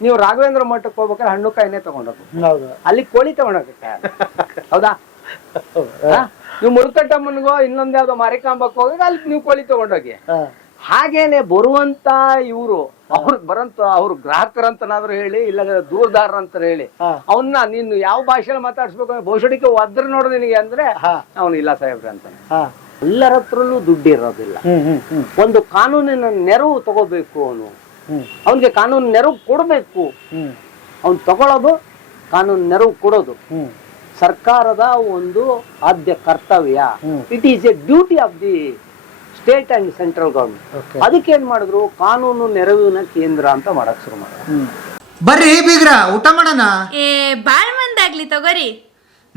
ನೀವು ರಾಘವೇಂದ್ರ ಮಠಕ್ಕೆ ಹೋಗ್ಬೇಕಾದ್ರೆ ಹಣ್ಣು ಕಾಯಿನೇ ತಗೊಂಡೋಗು. ಹೌದು. ಅಲ್ಲಿ ಕೋಳಿ ತಗೊಂಡೋಗಕ್ಕೆ ಹೌದಾ? ನೀವು ಮುರುಕಟ್ಟಮ್ಮನ್ಗೋ ಇನ್ನೊಂದ್ ಯಾವ್ದೋ ಮಾರಿಕಾಂಬಕ್ ಹೋಗಿ ಅಲ್ಲಿ ನೀವು ಕೋಳಿ ತಗೊಂಡೋಗಿ. ಹಾಗೇನೆ ಬರುವಂತ ಇವರು ಅವ್ರ ಬರಂತ ಅವ್ರ ಗ್ರಾಹಕರಂತನಾದ್ರೂ ಹೇಳಿ ಇಲ್ಲ ದೂರದಾರ ಅಂತ ಹೇಳಿ. ಅವನ್ನ ನೀನು ಯಾವ ಭಾಷೆಯಲ್ಲಿ ಮಾತಾಡ್ಸ್ಬೇಕು ಬಹುಶಡಿಕೆ ಒದ್ರ ನೋಡು ನಿನಗೆ ಅಂದ್ರೆ. ಅವನು ಇಲ್ಲ ಸಾಹೇಬ್ರೆ ಅಂತಾನೆ ಎಲ್ಲರತ್ರಲ್ಲೂ ಎಲ್ಲರ ಹತ್ರಲ್ಲೂ ದುಡ್ಡು ಇರೋದಿಲ್ಲ ಒಂದು ಕಾನೂನಿನ ನೆರವು ತಗೋಬೇಕು ಅವನು. ಅವನಿಗೆ ಕಾನೂನು ನೆರವು ಕೊಡಬೇಕು. ಅವನು ಅವ್ನು ತಗೊಳ್ಳೋದು ಕಾನೂನು ನೆರವು ಕೊಡೋದು. ಸರ್ಕಾರದ ಒಂದು ಆದ್ಯ ಕರ್ತವ್ಯ. It is a duty of the state and central government ಅದಕ್ಕೆ ಏನ್ ಮಾಡಿದ್ರು? ಕಾನೂನು ನೆರವಿನ ಕೇಂದ್ರ ಅಂತ ಮಾಡಕ್ ಶುರು ಮಾಡಿದ್ರು. ಬರ್ರಿ ಬೀಗ್ರ ಊಟ ಮಾಡೋಣ? ಏ ಬಾಳ್ ಮಂದಾಗ್ಲಿ ತಗೋರಿ.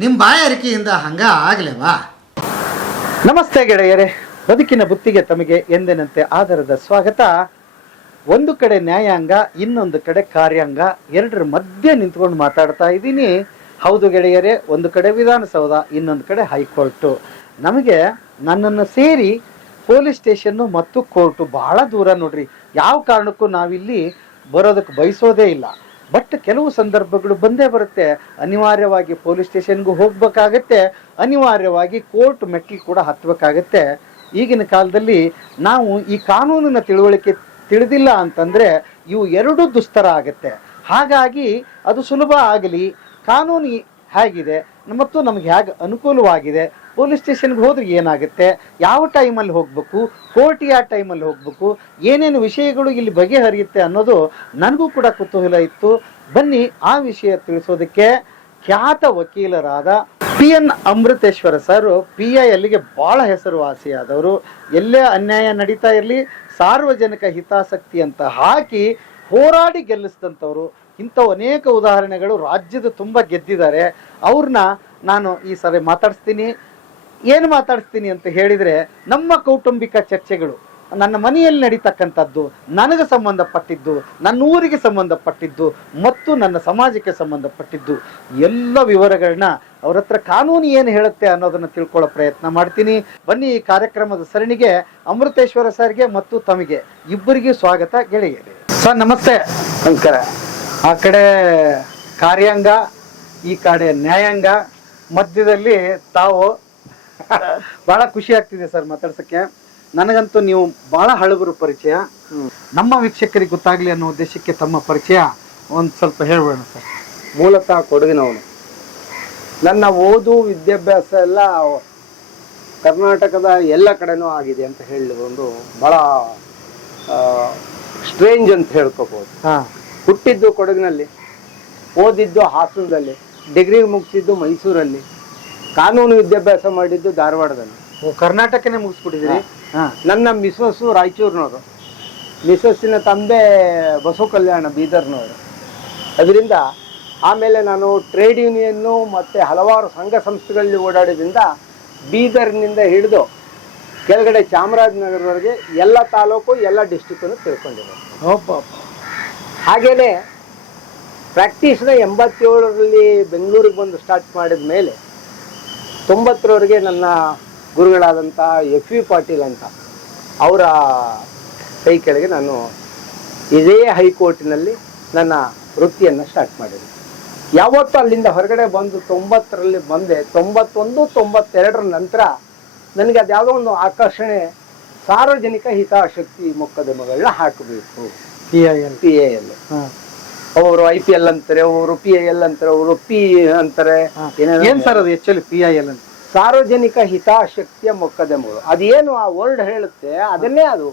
ನಿಮ್ಮ ಬಾಯಾರಿಕೆಯಿಂದ ಹಂಗ ಆಗ್ಲೇವಾ? ನಮಸ್ತೆ ಗೆಳೆಯರೇ. ಬದುಕಿನ ಬುತ್ತಿಗೆ ತಮಗೆ ಎಂದಿನಂತೆ ಆಧಾರದ ಸ್ವಾಗತ. ಒಂದು ಕಡೆ ನ್ಯಾಯಾಂಗ, ಇನ್ನೊಂದು ಕಡೆ ಕಾರ್ಯಾಂಗ, ಎರಡರ ಮಧ್ಯೆ ನಿಂತ್ಕೊಂಡು ಮಾತಾಡ್ತಾ ಇದ್ದೀನಿ. ಹೌದು ಗೆಳೆಯರೇ, ಒಂದು ಕಡೆ ವಿಧಾನಸೌಧ, ಇನ್ನೊಂದು ಕಡೆ ಹೈಕೋರ್ಟು. ನಮಗೆ ನನ್ನನ್ನು ಸೇರಿ ಪೊಲೀಸ್ ಸ್ಟೇಷನ್ನು ಮತ್ತು ಕೋರ್ಟು ಬಹಳ ದೂರ ನೋಡ್ರಿ. ಯಾವ ಕಾರಣಕ್ಕೂ ನಾವಿಲ್ಲಿ ಬರೋದಕ್ಕೆ ಬಯಸೋದೇ ಇಲ್ಲ. ಬಟ್ ಕೆಲವು ಸಂದರ್ಭಗಳು ಬಂದೇ ಬರುತ್ತೆ. ಅನಿವಾರ್ಯವಾಗಿ ಪೊಲೀಸ್ ಸ್ಟೇಷನ್ಗೂ ಹೋಗ್ಬೇಕಾಗತ್ತೆ. ಅನಿವಾರ್ಯವಾಗಿ ಕೋರ್ಟ್ ಮೆಟ್ಟಿಲು ಕೂಡ ಹತ್ತಬೇಕಾಗತ್ತೆ ಈಗಿನ ಕಾಲದಲ್ಲಿ ನಾವು ಈ ಕಾನೂನಿನ ತಿಳುವಳಿಕೆ ತಿಳಿದಿಲ್ಲ ಅಂತಂದರೆ ಇವು ಎರಡೂ ದುಸ್ತರ ಆಗುತ್ತೆ. ಹಾಗಾಗಿ ಅದು ಸುಲಭ ಆಗಲಿ, ಕಾನೂನು ಹೇಗಿದೆ, ಮತ್ತು ನಮ್ಗೆ ಹೇಗೆ ಅನುಕೂಲವಾಗಿದೆ, ಪೊಲೀಸ್ ಸ್ಟೇಷನ್ಗೆ ಹೋದ್ರೆ ಏನಾಗುತ್ತೆ, ಯಾವ ಟೈಮಲ್ಲಿ ಹೋಗಬೇಕು, ಕೋರ್ಟ್ ಯಾವ ಟೈಮಲ್ಲಿ ಹೋಗಬೇಕು, ಏನೇನು ವಿಷಯಗಳು ಇಲ್ಲಿ ಬಗೆಹರಿಯುತ್ತೆ ಅನ್ನೋದು ನನಗೂ ಕೂಡ ಕುತೂಹಲ ಇತ್ತು. ಬನ್ನಿ, ಆ ವಿಷಯ ತಿಳಿಸೋದಕ್ಕೆ ಖ್ಯಾತ ವಕೀಲರಾದ P N Amruteshwara sir, P I ಎಲ್ಲಿಗೆ ಭಾಳ ಹೆಸರುವಾಸಿಯಾದವರು. ಎಲ್ಲೇ ಅನ್ಯಾಯ ನಡೀತಾ ಇರಲಿ ಸಾರ್ವಜನಿಕ ಹಿತಾಸಕ್ತಿ ಅಂತ ಹಾಕಿ ಹೋರಾಡಿ ಗೆಲ್ಲಿಸಿದಂಥವ್ರು ಇಂಥವು ಅನೇಕ ಉದಾಹರಣೆಗಳು ರಾಜ್ಯದ ತುಂಬ ಗೆದ್ದಿದ್ದಾರೆ. ಅವ್ರನ್ನ ನಾನು ಈ ಸರಿ ಮಾತಾಡಿಸ್ತೀನಿ. ಏನು ಮಾತಾಡಿಸ್ತೀನಿ ಅಂತ ಹೇಳಿದರೆ ನಮ್ಮ ಕೌಟುಂಬಿಕ ಚರ್ಚೆಗಳು. ನನ್ನ ಮನೆಯಲ್ಲಿ ನಡೀತಕ್ಕಂಥದ್ದು ನನಗೆ ಸಂಬಂಧಪಟ್ಟಿದ್ದು ನನ್ನ ಊರಿಗೆ ಸಂಬಂಧಪಟ್ಟಿದ್ದು ಮತ್ತು ನನ್ನ ಸಮಾಜಕ್ಕೆ ಸಂಬಂಧಪಟ್ಟಿದ್ದು ಎಲ್ಲ ವಿವರಗಳನ್ನ ಅವ್ರ ಹತ್ರ ಕಾನೂನು ಏನು ಹೇಳುತ್ತೆ ಅನ್ನೋದನ್ನು ತಿಳ್ಕೊಳ್ಳೋ ಪ್ರಯತ್ನ ಮಾಡ್ತೀನಿ. ಬನ್ನಿ ಈ ಕಾರ್ಯಕ್ರಮದ ಸರಣಿಗೆ ಅಮೃತೇಶ್ವರ ಸರ್ಗೆ ಮತ್ತು ತಮಗೆ ಇಬ್ಬರಿಗೂ ಸ್ವಾಗತ ಗೆಳೆಯರಿ. ಸರ್ ನಮಸ್ತೆ. ಶಂಕರ ಆ ಕಡೆ ಕಾರ್ಯಾಂಗ ಈ ಕಡೆ ನ್ಯಾಯಾಂಗ ಮಧ್ಯದಲ್ಲಿ ತಾವು. ಬಹಳ ಖುಷಿ ಆಗ್ತಿದೆ ಸರ್ ಮಾತಾಡ್ಸಕ್ಕೆ. ನನಗಂತೂ ನೀವು ಬಹಳ ಹಳಬರು ಪರಿಚಯ. ನಮ್ಮ ವೀಕ್ಷಕರಿಗೆ ಗೊತ್ತಾಗ್ಲಿ ಅನ್ನೋ ಉದ್ದೇಶಕ್ಕೆ ತಮ್ಮ ಪರಿಚಯ ಒಂದು ಸ್ವಲ್ಪ ಹೇಳ್ಬೇಡ ಸರ್. ಮೂಲತಃ ಕೊಡಗಿನವನು ನನ್ನ ಓದು ವಿದ್ಯಾಭ್ಯಾಸ ಎಲ್ಲ ಕರ್ನಾಟಕದ ಎಲ್ಲ ಕಡೆನೂ ಆಗಿದೆ ಅಂತ ಹೇಳಿ ಒಂದು ಬಹಳ ಸ್ಟ್ರೇಂಜ್ ಅಂತ ಹೇಳ್ಕೋಬಹುದು ಹಾ. ಹುಟ್ಟಿದ್ದು ಕೊಡಗಿನಲ್ಲಿ ಓದಿದ್ದು ಹಾಸನದಲ್ಲಿ ಡಿಗ್ರಿ ಮುಗಿಸಿದ್ದು ಮೈಸೂರಲ್ಲಿ ಕಾನೂನು ವಿದ್ಯಾಭ್ಯಾಸ ಮಾಡಿದ್ದು ಧಾರವಾಡದಲ್ಲಿ. ಕರ್ನಾಟಕನೇ ಮುಗಿಸ್ಬಿಟ್ಟಿದ್ದೀರಿ? ನನ್ನ ಮಿಸಸ್ಸು ರಾಯಚೂರಿನವರು. ಮಿಸಸ್ಸಿನ ತಂದೆ ಬಸವ ಕಲ್ಯಾಣ ಬೀದರ್ನವರು. ಅದರಿಂದ ಆಮೇಲೆ ನಾನು ಟ್ರೇಡ್ ಯೂನಿಯನ್ನು ಮತ್ತು ಹಲವಾರು ಸಂಘ ಸಂಸ್ಥೆಗಳಲ್ಲಿ ಓಡಾಡೋದ್ರಿಂದ ಬೀದರ್ನಿಂದ ಹಿಡಿದು ಕೆಳಗಡೆ ಚಾಮರಾಜನಗರವರೆಗೆ ಎಲ್ಲ ತಾಲೂಕು ಎಲ್ಲ ಡಿಸ್ಟಿಕ್ಕನ್ನು ತಿಳ್ಕೊಂಡಿದ್ದೆ. ಹಾಗೇನೆ ಪ್ರಾಕ್ಟೀಸ್ನ ಎಂಬತ್ತೇಳರಲ್ಲಿ ಬೆಂಗಳೂರಿಗೆ ಬಂದು ಸ್ಟಾರ್ಟ್ ಮಾಡಿದ ಮೇಲೆ ತೊಂಬತ್ತರವರೆಗೆ ನನ್ನ ಗುರುಗಳಾದಂಥ ಎಫ್ ವಿ ಪಾಟೀಲ್ ಅಂತ ಅವರ ಕೈ ಕೆಳಗೆ ನಾನು ಇದೇ ಹೈಕೋರ್ಟಿನಲ್ಲಿ ನನ್ನ ವೃತ್ತಿಯನ್ನು ಸ್ಟಾರ್ಟ್ ಮಾಡಿದೆ. ಯಾವತ್ತೂ ಅಲ್ಲಿಂದ ಹೊರಗಡೆ ಬಂದು ತೊಂಬತ್ತರಲ್ಲಿ ಬಂದೆ ತೊಂಬತ್ತೊಂದು ತೊಂಬತ್ತೆರಡರ ನಂತರ ನನಗೆ ಅದ್ಯಾವುದೋ ಒಂದು ಆಕರ್ಷಣೆ ಸಾರ್ವಜನಿಕ ಹಿತಾಸಕ್ತಿ ಮೊಕದ್ದಮೆಗಳನ್ನ ಹಾಕಬೇಕು. P I L P A L ಅವರು ಐ ಪಿ ಎಲ್ ಅಂತಾರೆ ಅವರು ಪಿ ಐ ಎಲ್ ಅಂತಾರೆ ಅವರು ಪಿ ಅಂತಾರೆ. ಹಾ. ಏನ್ ಸರ್ ಅದು ಆಕ್ಚುಲಿ ಪಿ ಐ ಎಲ್ ಅಂತ? ಸಾರ್ವಜನಿಕ ಹಿತಾಸಕ್ತಿಯ ಮೊಕದ್ದಮೆಗಳು ಅದೇನು ಆ ವರ್ಡ್ ಹೇಳುತ್ತೆ? ಅದನ್ನೇ ಅದು.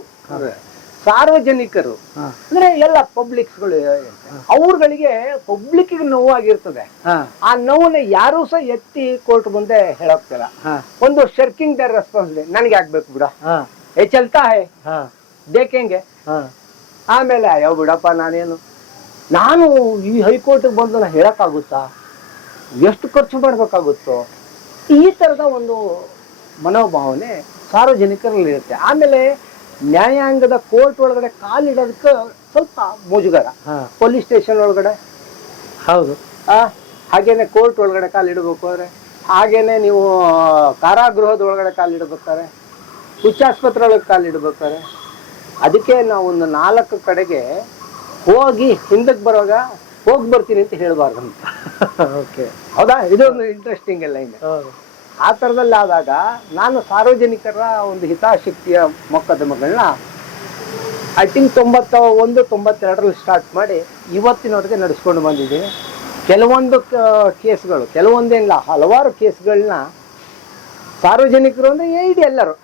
ಸಾರ್ವಜನಿಕರು. ಅಂದ್ರೆ ಎಲ್ಲ ಪಬ್ಲಿಕ್ಸ್ಗಳು ಅವ್ರಗಳಿಗೆ ಪಬ್ಲಿಕ್ ನೋವಾಗಿರ್ತದೆ. ಆ ನೋವನ್ನ ಯಾರು ಸಹ ಎತ್ತಿ ಕೋರ್ಟ್ ಮುಂದೆ ಹೇಳೋಗ್ತಿಲ್ಲ ಒಂದು ಶರ್ಕಿಂಗ್ ದ ರೆಸ್ಪಾನ್ಸಿಬಿಲಿಟಿ. ನನಗೆ ಆಗ್ಬೇಕು ಬಿಡ. ಹೆಚ್ಚಲ್ತಾ ಏ ಚಲ್ತಾ ಹೇ. ಬೇಕೆಂಗೆ ಆಮೇಲೆ ಅಯ್ಯೋ ಬಿಡಪ್ಪ ನಾನೇನು? ನಾನು ಈ ಹೈಕೋರ್ಟ್ಗೆ ಬಂದು ನಾನು ಹೇಳಕ್ಕಾಗುತ್ತಾ? ಎಷ್ಟು ಖರ್ಚು ಮಾಡ್ಬೇಕಾಗುತ್ತೋ? ಈ ಥರದ ಒಂದು ಮನೋಭಾವನೆ ಸಾರ್ವಜನಿಕರಲ್ಲಿ ಇರುತ್ತೆ ಆಮೇಲೆ ನ್ಯಾಯಾಂಗದ ಕೋರ್ಟ್ ಒಳಗಡೆ ಕಾಲಿಡೋದಕ್ಕೆ ಸ್ವಲ್ಪ ಮುಜುಗರ. ಹಾ. ಪೊಲೀಸ್ ಸ್ಟೇಷನ್ ಒಳಗಡೆ. ಹೌದು. ಹಾಗೇನೆ ಕೋರ್ಟ್ ಒಳಗಡೆ ಕಾಲಿಡಬೇಕು ಅಂದ್ರೆ ಹಾಗೇನೆ ನೀವು ಕಾರಾಗೃಹದ ಒಳಗಡೆ ಕಾಲಿಡ್ಬೇಕಾರೆ ಹುಚ್ಚಾಸ್ಪತ್ರೆ ಒಳಗೆ ಕಾಲಿಡ್ಬೇಕಾರೆ ಅದಕ್ಕೆ ನಾವು ಒಂದು ನಾಲ್ಕು ಕಡೆಗೆ ಹೋಗಿ ಹಿಂದಕ್ಕೆ ಬರುವಾಗ ಹೋಗಿ ಬರ್ತೀನಿ ಅಂತ ಹೇಳಬಾರ್ದು ಅಂತ. ಓಕೆ ಹೌದಾ? ಇದೊಂದು ಇಂಟ್ರೆಸ್ಟಿಂಗ್ ಲೈನ್ ಆ ಥರದಲ್ಲಿ ಆದಾಗ ನಾನು ಸಾರ್ವಜನಿಕರ ಒಂದು ಹಿತಾಸಕ್ತಿಯ ಮೊಕದ್ದಮೆಗಳನ್ನ ಐ ಥಿಂಕ್ ತೊಂಬತ್ತ ಒಂದು, ತೊಂಬತ್ತೆರಡರಲ್ಲಿ ಸ್ಟಾರ್ಟ್ ಮಾಡಿ ಇವತ್ತಿನವರೆಗೆ ನಡೆಸ್ಕೊಂಡು ಬಂದಿದ್ದೀನಿ ಕೆಲವೊಂದು ಕೇಸ್ಗಳು ಕೆಲವೊಂದೇನಿಲ್ಲ ಹಲವಾರು ಕೇಸ್ಗಳನ್ನ ಸಾರ್ವಜನಿಕರು ಅಂದರೆ ಇಡೀ ಎಲ್ಲರೂ.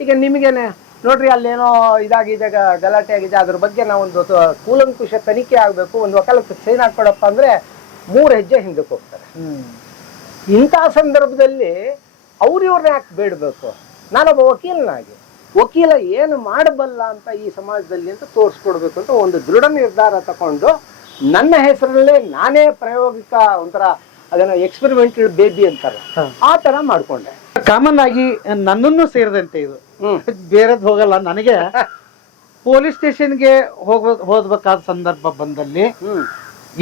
ಈಗ ನಿಮಗೇನೆ, ನೋಡ್ರಿ ಅಲ್ಲೇನೋ ಇದಾಗಿದೆ, ಗ- ಗಲಾಟೆ ಆಗಿದೆ, ಅದ್ರ ಬಗ್ಗೆ ನಾವೊಂದು ಕೂಲಂಕುಷ ತನಿಖೆ ಆಗಬೇಕು, ಒಂದು ವಕಾಲಕ್ಕೆ ಸೈನ್ ಹಾಕೊಡಪ್ಪ ಅಂದರೆ ಮೂರು ಹೆಜ್ಜೆ ಹಿಂದಕ್ಕೆ ಹೋಗ್ತಾರೆ. ಇಂಥ ಸಂದರ್ಭದಲ್ಲಿ ಅವ್ರಿವ್ರನ್ನ ಯಾಕೆ ಬೇಡಬೇಕು? ನಾನೊಬ್ಬ ವಕೀಲನಾಗಿ. ವಕೀಲ ಏನು ಮಾಡಬಲ್ಲ ಅಂತ ಈ ಸಮಾಜದಲ್ಲಿ ಅಂತ ತೋರಿಸ್ಕೊಡ್ಬೇಕು ಅಂತ ಒಂದು ದೃಢ ನಿರ್ಧಾರ ತಗೊಂಡು ನನ್ನ ಹೆಸರಲ್ಲೇ ನಾನೇ ಪ್ರಾಯೋಗಿಕ ಒಂಥರ ಅದನ್ನ ಎಕ್ಸ್ಪೆರಿಮೆಂಟಲ್ ಬೇಬಿ ಅಂತಾರೆ. ಆ ತರ ಮಾಡ್ಕೊಂಡೆ. ಕಾಮನ್ ಆಗಿ ನನ್ನನ್ನು ಸೇರಿದಂತೆ ಇದು. ಬೇರೆದ್ ಹೋಗಲ್ಲ ನನಗೆ. ಪೊಲೀಸ್ ಸ್ಟೇಷನ್ಗೆ ಹೋಗ ಹೋದ್ಬೇಕಾದ ಸಂದರ್ಭ ಬಂದಲ್ಲಿ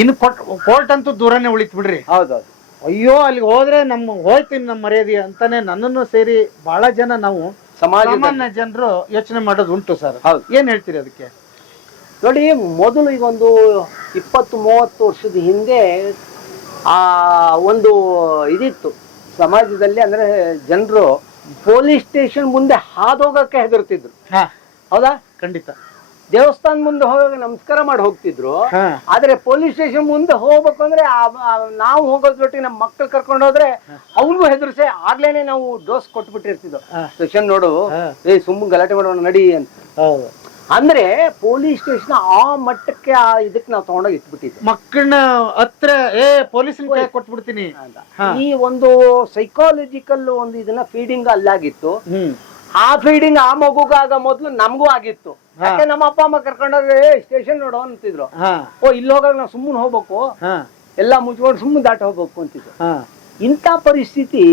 ಇನ್ನು ಕೊಟ್ ಕೋರ್ಟ್ ಅಂತೂ ದೂರನೇ ಉಳಿತು ಬಿಡ್ರಿ. ಹೌದೌದು. ಅಯ್ಯೋ ಅಲ್ಲಿಗೆ ಹೋದ್ರೆ ನಮ್ಮ ಹೋಯ್ತೀನಿ ನಮ್ಮ ಮರ್ಯಾದೆ ಅಂತಾನೆ ನನ್ನನ್ನು ಸೇರಿ ಬಹಳ ಜನ ನಾವು ಸಮಾಜ ಸಾಮಾನ್ಯ ಜನರು ಯೋಚನೆ ಮಾಡೋದು ಉಂಟು ಸರ್. ಹೌದು. ಏನ್ ಹೇಳ್ತೀರಿ ಅದಕ್ಕೆ? ನೋಡಿ ಮೊದಲು ಈಗ ಒಂದು ಇಪ್ಪತ್ತು ಮೂವತ್ತು ವರ್ಷದ ಹಿಂದೆ ಆ ಒಂದು ಇದಿತ್ತು. ಸಮಾಜದಲ್ಲಿ ಅಂದ್ರೆ ಜನರು ಪೊಲೀಸ್ ಸ್ಟೇಷನ್ ಮುಂದೆ ಹಾದೋಗಕ್ಕೆ ಹೆದರ್ತಿದ್ರು. ಹಾ. ಹೌದಾ? ಖಂಡಿತ. ದೇವಸ್ಥಾನ ಮುಂದೆ ಹೋಗಾಗ ನಮಸ್ಕಾರ ಮಾಡಿ ಹೋಗ್ತಿದ್ರು. ಆದ್ರೆ ಪೊಲೀಸ್ ಸ್ಟೇಷನ್ ಮುಂದೆ ಹೋಗ್ಬೇಕು ಅಂದ್ರೆ ನಾವು ಹೋಗೋದ್ ಜೊತೆಗೆ ನಮ್ಮ ಮಕ್ಕಳು ಕರ್ಕೊಂಡು ಹೋದ್ರೆ ಅವ್ರಿಗೂ ಹೆದರ್ಸೆ ಆಗ್ಲೇನೆ ನಾವು ಡೋಸ್ ಕೊಟ್ಬಿಟ್ಟಿರ್ತಿದ್ವು. ಸ್ಟೇಷನ್ ನೋಡು. ಏ ಸುಮ್ಮ ಗಲಾಟೆ ಮಾಡೋಣ ನಡಿ ಅಂತ. ಅಂದ್ರೆ ಪೊಲೀಸ್ ಸ್ಟೇಷನ್ ಆ ಮಟ್ಟಕ್ಕೆ ಆ ಇದಕ್ಕೆ ನಾವು ತಗೊಂಡೋಗಿ ಇಟ್ಬಿಟ್ಟಿದ್ವಿ. ಮಕ್ಕಳನ್ನ ಹತ್ರ ಏ ಪೊಲೀಸ್ ಕೊಟ್ಬಿಡ್ತೀನಿ. ಈ ಒಂದು ಸೈಕಾಲಜಿಕಲ್ ಒಂದು ಇದನ್ನ ಫೀಡಿಂಗ್ ಅಲ್ಲಾಗಿತ್ತು. ಆ ಫೀಡಿಂಗ್ ಆ ಮಗುಗಾಗ ಮೊದ್ಲು ನಮಗೂ ಆಗಿತ್ತು. ಯಾಕೆ ನಮ್ಮ ಅಪ್ಪ ಅಮ್ಮ ಕರ್ಕೊಂಡೋದ್ರೆ ಸ್ಟೇಷನ್ ನೋಡು ಅಂತಿದ್ರು. ಓ ಇಲ್ಲಿ ಹೋಗಾಗ ನಾವು ಸುಮ್ಮನೆ ಹೋಗ್ಬೇಕು. ಎಲ್ಲ ಮುಚ್ಕೊಂಡು ಸುಮ್ಮನೆ ದಾಟಿ ಹೋಗ್ಬೇಕು ಅಂತಿದ್ರು. ಇಂಥ ಪರಿಸ್ಥಿತಿ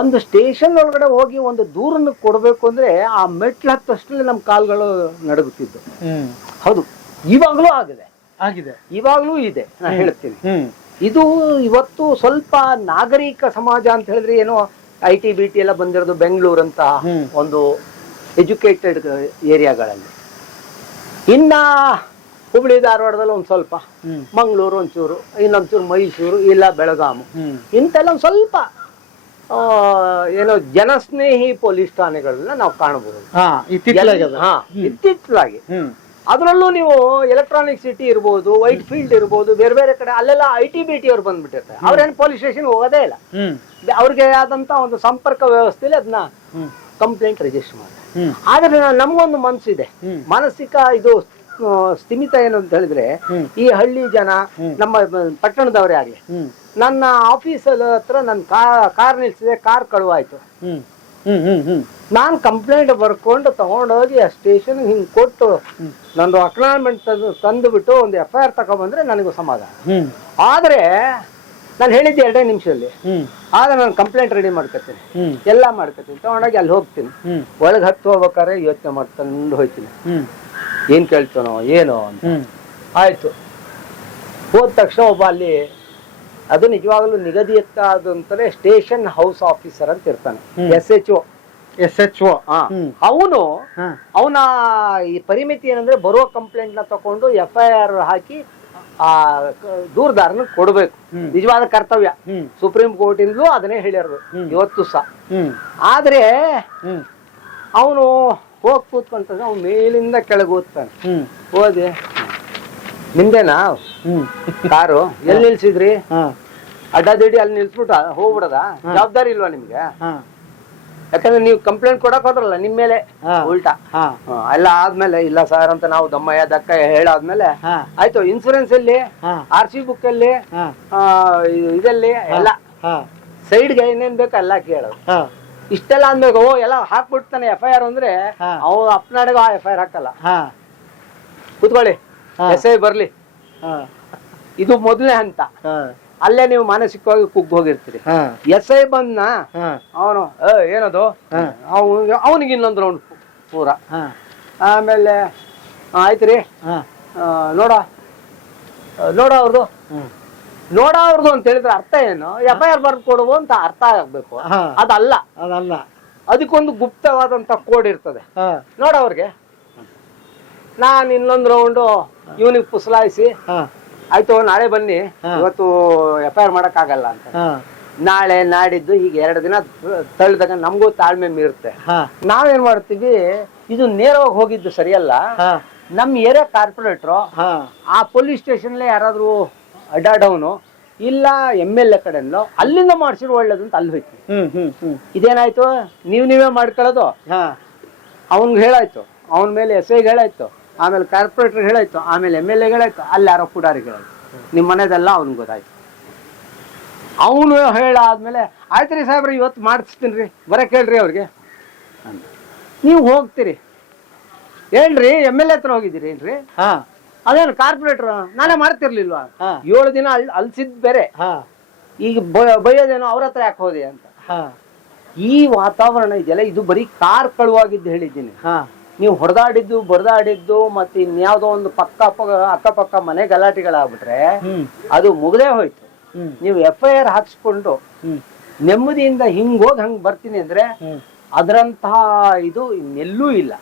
ಒಂದು ಸ್ಟೇಷನ್ ಒಳಗಡೆ ಹೋಗಿ ಒಂದು ದೂರನ್ನು ಕೊಡಬೇಕು ಅಂದ್ರೆ ಆ ಮೆಟ್ಲು ಹತ್ತಷ್ಟರಲ್ಲಿ ನಮ್ಮ ಕಾಲ್ಗಳು ನಡಗುತ್ತಿದ್ದು. ಹೌದು. ಇವಾಗಲೂ ಆಗಿದೆ. ಆಗಿದೆ. ಇವಾಗಲೂ ಇದೆ. ನಾನು ಹೇಳ್ತೀನಿ. ಇದು ಇವತ್ತು ಸ್ವಲ್ಪ ನಾಗರಿಕ ಸಮಾಜ ಅಂತ ಹೇಳಿದ್ರೆ ಏನೋ ಐ ಟಿ ಬಿ ಟಿ ಎಲ್ಲ ಬಂದಿರೋದು ಬೆಂಗಳೂರು ಅಂತ ಒಂದು ಎಜುಕೇಟೆಡ್ ಏರಿಯಾಗಳಲ್ಲಿ ಇನ್ನ ಹುಬ್ಳಿ ಧಾರವಾಡದಲ್ಲಿ ಒಂದು ಸ್ವಲ್ಪ. ಮಂಗಳೂರು ಒಂಚೂರು ಇನ್ನೊಂಚೂರು ಮೈಸೂರು ಇಲ್ಲ ಬೆಳಗಾಮು ಇಂತೆಲ್ಲ ಒಂದು ಸ್ವಲ್ಪ ಏನೋ ಜನಸ್ನೇಹಿ ಪೊಲೀಸ್ ಠಾಣೆಗಳನ್ನ ನಾವು ಕಾಣಬಹುದು ಹಾ ಇತ್ತಿತ್ತಲಾಗಿ ಅದರಲ್ಲೂ ನೀವು ಎಲೆಕ್ಟ್ರಾನಿಕ್ ಸಿಟಿ ಇರ್ಬೋದು ವೈಟ್ ಫೀಲ್ಡ್ ಇರ್ಬೋದು ಬೇರೆ ಬೇರೆ ಕಡೆ ಅಲ್ಲೆಲ್ಲ ಐ ಟಿ ಬಿ ಟಿ ಅವ್ರು ಬಂದ್ಬಿಟ್ಟಿರ್ತಾರೆ. ಅವ್ರೇನು ಪೊಲೀಸ್ ಸ್ಟೇಷನ್ ಹೋಗೋದೇ ಇಲ್ಲ. ಅವ್ರಿಗೆ ಆದಂತ ಒಂದು ಸಂಪರ್ಕ ವ್ಯವಸ್ಥೆಯಲ್ಲಿ ಅದನ್ನ ಕಂಪ್ಲೇಂಟ್ ರಿಜಿಸ್ಟರ್ ಮಾಡ್ತಾರೆ. ಹ್ಮ್ ಆದ್ರೆ ನಮಗೊಂದು ಮನಸ್ಸಿದೆ. ಮಾನಸಿಕ ಇದು ಸ್ಥಿಮಿತ ಏನು ಅಂತ ಹೇಳಿದ್ರೆ ಈ ಹಳ್ಳಿ ಜನ ನಮ್ಮ ಪಟ್ಟಣದವರೇ ಆಗಲಿ. ನನ್ನ ಆಫೀಸ್ ಹತ್ರ ನನ್ನ ಕಾರ್ ನಿಲ್ಸಿದೆ ಕಾರ್ ಕಳುವಾಯ್ತು. ನಾನು ಕಂಪ್ಲೇಂಟ್ ಬರ್ಕೊಂಡು ತಗೊಂಡೋಗಿ ಆ ಸ್ಟೇಷನ್ ಹಿಂಗೆ ಕೊಟ್ಟು ನಂದು ಅಕ್ನಾಲ್ಮೆಂಟ್ ತಂದು ತಂದುಬಿಟ್ಟು ಒಂದು ಎಫ್ ಐ ಆರ್ ತಗೊಂಡ್ಬಂದ್ರೆ ನನಗೂ ಸಮಾಧಾನ. ಆದರೆ ನಾನು ಹೇಳಿದ್ದೆ ಎರಡೇ ನಿಮಿಷದಲ್ಲಿ. ಆಗ ನಾನು ಕಂಪ್ಲೇಂಟ್ ರೆಡಿ ಮಾಡ್ಕೊತೀನಿ. ಎಲ್ಲ ಮಾಡ್ಕೊತೀನಿ. ತಗೊಂಡೋಗಿ ಅಲ್ಲಿ ಹೋಗ್ತೀನಿ. ಒಳಗೆ ಹತ್ತು ಹೋಗ್ಬೇಕಾದ್ರೆ ಯೋಚನೆ ಮಾಡ್ಕೊಂಡು ಹೋಗ್ತೀನಿ ಏನ್ ಕೇಳ್ತಾನೋ ಏನೋ ಅಂತ. ಆಯ್ತು. ಹೋದ ತಕ್ಷಣ ಒಬ್ಬ ಅಲ್ಲಿ ಅದು ನಿಜವಾಗ್ಲೂ ನಿಗದಿಯತ್ತಾದಂತಲೇ ಸ್ಟೇಷನ್ ಹೌಸ್ ಆಫೀಸರ್ ಅಂತ ಇರ್ತಾನೆ. S H O S H O ಅವನು ಅವನ ಈ ಪರಿಮಿತಿ ಏನಂದ್ರೆ ಬರುವ ಕಂಪ್ಲೇಂಟ್ನ ತಕೊಂಡು ಎಫ್ ಐ ಆರ್ ಹಾಕಿ ಆ ದೂರದಾರನ ಕೊಡಬೇಕು. ನಿಜವಾದ ಕರ್ತವ್ಯ. ಸುಪ್ರೀಂ ಕೋರ್ಟ್ ಇಂದಲೂ ಅದನ್ನೇ ಹೇಳಿರೋದು ಇವತ್ತು ಸಹ. ಆದ್ರೆ ಅವನು ಹೋಗಿ ಕೂತ್ಕೊಂತ ಅವ್ನು ಮೇಲಿಂದ ಕೆಳಗೆ ಓದ್ತಾನೆ. ಹ್ಮ್. ಹೋದೆ ನಿಮ್ದೇನಾ ಹ್ಮ್. ಕಾರು? ಎಲ್ಲಿ ನಿಲ್ಸಿದ್ರಿ? ಅಡ್ಡಾದಿಡಿ ಅಲ್ಲಿ ನಿಲ್ಸ್ಬಿಟ್ಟ ಹೋಗ್ಬಿಡದ? ಜವಾಬ್ದಾರಿ ಇಲ್ವಾ ನಿಮ್ಗೆ? ಯಾಕಂದ್ರೆ ನೀವು ಕಂಪ್ಲೇಂಟ್ ಕೊಡಕ್ ಹೋದ್ರಲ್ಲ ನಿಮ್ ಮೇಲೆ ಹಾ. ಉಲ್ಟಾ. ಹಾ. ಎಲ್ಲ ಆದ್ಮೇಲೆ ಇಲ್ಲ ಸರ್ ಅಂತ ನಾವು ದಮ್ಮಯ್ಯ ದಕ್ಕ ಹೇಳಾದ್ಮೇಲೆ ಹಾ. ಆಯ್ತು ಇನ್ಸೂರೆನ್ಸ್ ಅಲ್ಲಿ ಹಾ. ಆರ್ ಸಿ ಬುಕ್ ಅಲ್ಲಿ ಇದಲ್ಲಿ ಆ, ಇ- ಇದೆಲ್ಲಿ ಎಲ್ಲ. ಹಾ. ಸೈಡ್ಗೆ ಏನೇನ್ ಬೇಕು ಎಲ್ಲ ಕೇಳೋದು. ಹಾ. ಇಷ್ಟೆಲ್ಲ ಅಂದ್ಬೇಕು ಓ ಎಲ್ಲ ಹಾಕ್ಬಿಡ್ತಾನೆ ಎಫ್ ಐ ಆರ್ ಅಂದ್ರೆ ಹಾ. ಅವ್ ಅಪ್ನಾಡಿಗೆ ಆ ಎಫ್ ಐ ಆರ್ ಹಾಕಲ್ಲ. ಹಾ. ಕೂತ್ಕೊಳ್ಳಿ. ಹಾ. ಎಸ್ ಐ ಬರ್ಲಿ. ಹಾ. ಇದು ಮೊದಲನೇ ಹಂತ. ಹಾ. ಅಲ್ಲೇ ನೀವು ಮಾನಸಿಕವಾಗಿ ಕುಗ್ಗೋಗಿರ್ತೀರಿ ಎಸ್ ಐ ಬಂದ್ನ ಅವನು ಏನದು. ಅವನಿಗೆ ಅವನಿಗೆ ಇನ್ನೊಂದು ರೌಂಡ್ ಪೂರ. ಆಮೇಲೆ ಆಯ್ತ್ರಿ. ಆಯ್ತು ರೀ ನೋಡ. ನೋಡ ಅವ್ರದ್ದು ನೋಡ ಅವ್ರದ್ದು ಅಂತ ಹೇಳಿದ್ರೆ ಅರ್ಥ ಏನು? ಎಫ್ ಐ ಆರ್ ಬರ್ದು ಕೊಡುವ ಅಂತ ಅರ್ಥ ಆಗ್ಬೇಕು. ಅದಲ್ಲ. ಅದಲ್ಲ. ಅದಕ್ಕೊಂದು ಗುಪ್ತವಾದಂತ ಕೋಡ್ ಇರ್ತದೆ. ನೋಡ ಅವ್ರಿಗೆ. ನಾನು ಇನ್ನೊಂದು ರೌಂಡು ಇವನಿಗೆ ಪುಸಲಾಯಿಸಿ. ಆಯ್ತು ನಾಳೆ ಬನ್ನಿ. ಇವತ್ತು ಎಫ್ ಐ ಆರ್ ಮಾಡಕ್ಕಾಗಲ್ಲ ಅಂತ. ನಾಳೆ ನಾಡಿದ್ದು ಹೀಗೆ ಎರಡು ದಿನ ತಳ್ಳಿದಾಗ ನಮಗೂ ತಾಳ್ಮೆ ಮೀರುತ್ತೆ. ನಾವೇನ್ ಮಾಡ್ತೀವಿ? ಇದು ನೇರವಾಗಿ ಹೋಗಿದ್ದು ಸರಿಯಲ್ಲ. ನಮ್ ಏರಿಯಾ ಕಾರ್ಪೊರೇಟ್ರು ಆ ಪೊಲೀಸ್ ಸ್ಟೇಷನ್ಲೇ ಯಾರಾದ್ರೂ ಅಡ್ಡಾಡವನು ಇಲ್ಲ ಎಂ ಎಲ್ ಎ ಕಡೆನೋ ಅಲ್ಲಿಂದ ಮಾಡ್ಸಿರೋ ಒಳ್ಳೇದು ಅಂತ ಅಲ್ಲಿ ಹೋಯ್ತು ಇದೇನಾಯ್ತು? ನೀವ್ ನೀವೇ ಮಾಡ್ಕೊಳ್ಳೋದು? ಹಾ. ಅವ್ನಿಗೆ ಹೇಳಾಯ್ತು. ಅವನ ಮೇಲೆ ಎಸ್ ಐಗೆ ಹೇಳಾಯ್ತು. ಆಮೇಲೆ ಕಾರ್ಪೊರೇಟರ್ ಹೇಳಾಯ್ತು ಆಮೇಲೆ ಎಂ ಎಲ್ ಎ ಹೇಳಾಯ್ತು ಅಲ್ಲಿ ಯಾರೋ ಪುಡಾರಿ ಹೇಳಾಯ್ತು ನಿಮ್ಮ ಮನೆದೆಲ್ಲ ಅವ್ನಿಗೆ ಗೊತ್ತಾಯ್ತು. ಅವನು ಹೇಳಾದ್ಮೇಲೆ ಆಯ್ತು ರೀ ಸಾಹೇಬ್ರೆ ಇವತ್ತು ಮಾಡಿಸ್ತೀನಿ ರೀ ಬರಕ್ ಹೇಳ್ರಿ ಅವ್ರಿಗೆ. ನೀವು ಹೋಗ್ತೀರಿ. ಹೇಳ್ರಿ ಎಂ ಎಲ್ ಎ ಹತ್ರ ಹೋಗಿದ್ದೀರಿ ಏನ್ರಿ? ಹಾ. ಅದೇನು ಕಾರ್ಪೊರೇಟರ್ ನಾನೇ ಮಾಡ್ತಿರ್ಲಿಲ್ವಾ. ಏಳು ದಿನ ಅಲ್ ಅಲ್ಸಿದ್ ಬೇರೆ. ಹಾ. ಈಗ ಬೈಯೋದೇನೋ ಅವ್ರ ಹತ್ರ ಯಾಕೆ ಹೋದೆ ಅಂತ. ಹಾ. ಈ ವಾತಾವರಣ ಇದೆಯಲ್ಲ ಇದು ಬರೀ ಕಾರ್ ಕಳುವಾಗಿದ್ದು ಹೇಳಿದ್ದೀನಿ. ಹಾ. ನೀವು ಹೊಡೆದಾಡಿದ್ದು ಬಡದಾಡಿದ್ದು ಮತ್ತೆ ಇನ್ಯಾವುದೋ ಒಂದು ಪಕ್ಕ ಪಕ್ಕ ಅಕ್ಕಪಕ್ಕ ಮನೆ ಗಲಾಟೆಗಳಾಗ್ಬಿಟ್ರೆ ಅದು ಮುಗದೇ ಹೋಯ್ತು. ನೀವು ಎಫ್ ಐ ಆರ್ ಹಾಕಿಸ್ಕೊಂಡು ನೆಮ್ಮದಿಯಿಂದ ಹಿಂಗ್ ಹೋಗಿ ಹಂಗ್ ಬರ್ತೀನಿ ಅಂದ್ರೆ ಅದರಂತಹ ಇದು ಇನ್ನೆಲ್ಲೂ ಇಲ್ಲ.